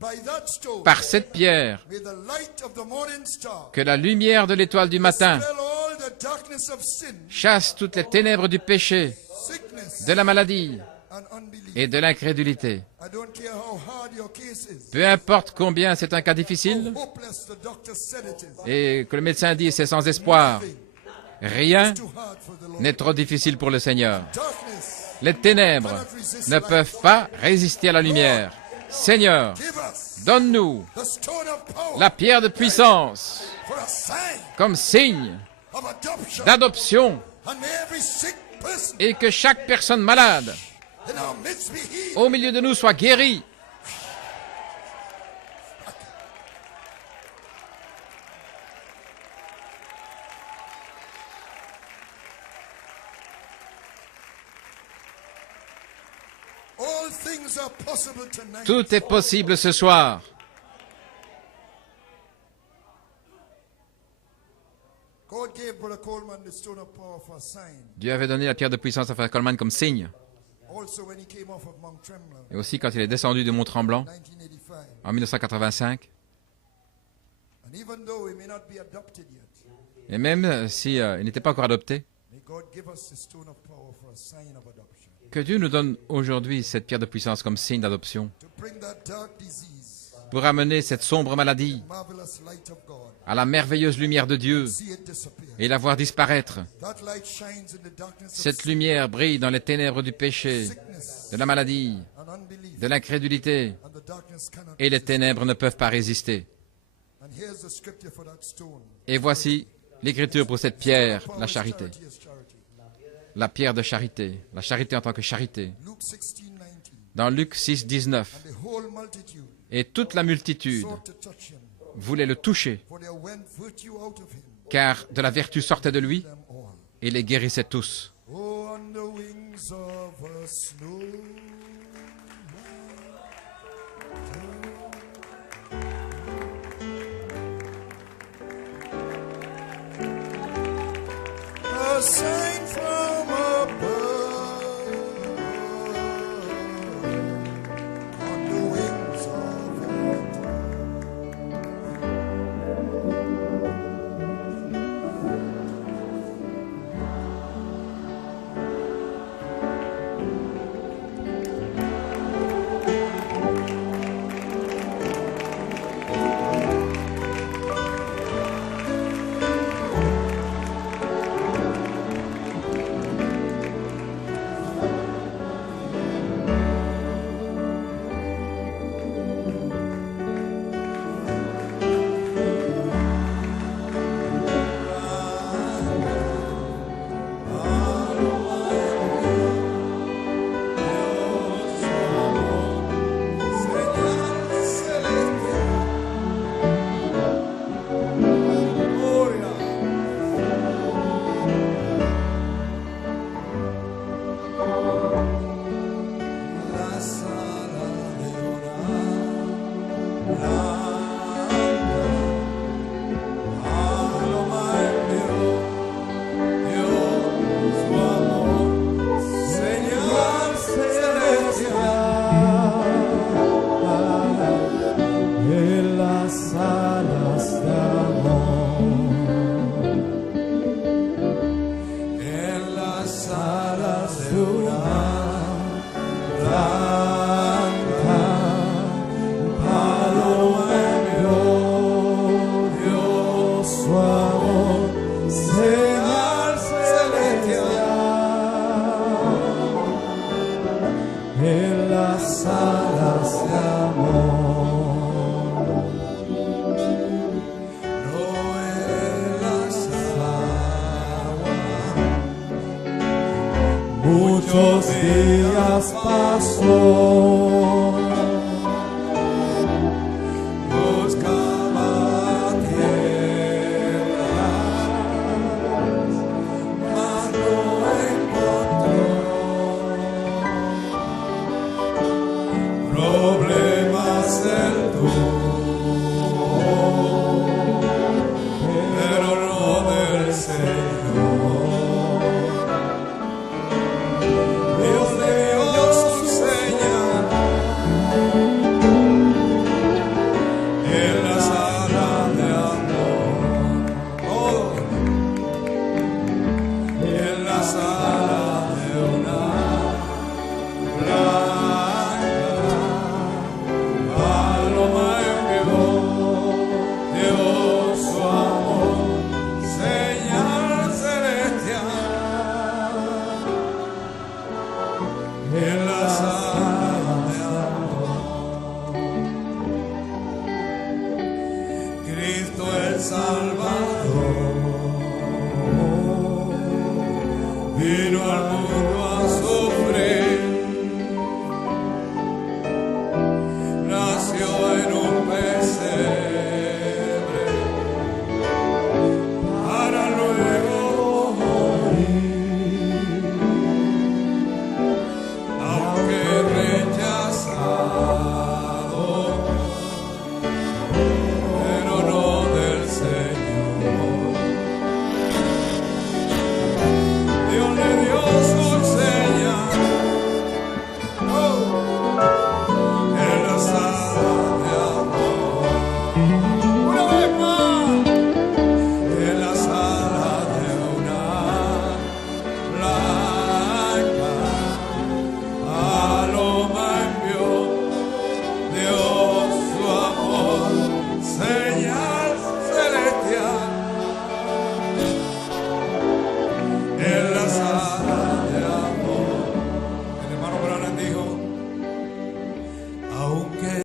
by that stone, par cette pierre, may the light of the morning star que la lumière de l'étoile du matin dispel all the darkness of sin, chasse toutes les ténèbres du péché, sickness, de la maladie and unbelief. et de l'incrédulité. I don't care how hard your case is, Peu importe combien c'est un cas difficile how hopeless the doctor said it is. et que le médecin dit c'est sans espoir, rien Too hard for the Lord. n'est trop difficile pour le Seigneur. Darkness, Les ténèbres ne peuvent pas résister à la lumière. Seigneur, give us donne-nous the stone of power la pierre de puissance for a sign comme signe of adoption, d'adoption and may every sick person et que chaque personne malade in our midst be healed. au milieu de nous soit guérie. All things are possible tonight. Tout est possible ce soir. God gave Brother Coleman the stone of power for a sign. Dieu avait donné la pierre de puissance à Frère Coleman comme signe. Also when he came off of Mount Tremblant, Et aussi quand il est descendu du Mont Tremblant 1985. en 1985. And even though he may not be adopted yet, Et même si il n'était pas encore adopté, May God give us the stone of power for a sign of adoption. Que Dieu nous donne aujourd'hui cette pierre de puissance comme signe d'adoption To bring that dark disease, pour amener cette sombre maladie marvelous light of God, à la merveilleuse lumière de Dieu see it disappear. et la voir disparaître. That light shines in the darkness of Cette lumière brille dans les ténèbres du péché, sickness de la maladie, and unbelief, de l'incrédulité, and the darkness cannot et les resist. ténèbres ne peuvent pas résister. And here's the scripture for that stone. Et voici l'écriture pour cette pierre, la charité. Charity is charity. La pierre de charité, la charité en tant que charité. Luke 16:19. Dans Luc 6, 19, And the whole multitude et toute la multitude sought to touch him, voulait le toucher, for there went virtue out of him, car de la vertu sortait de lui them all. et les guérissait tous. Oh, on the wings of a snow white, a sign from above, on the wings of a Muchos días pasó, buscaba tierras, mas no encontró. Problemas él tuvo.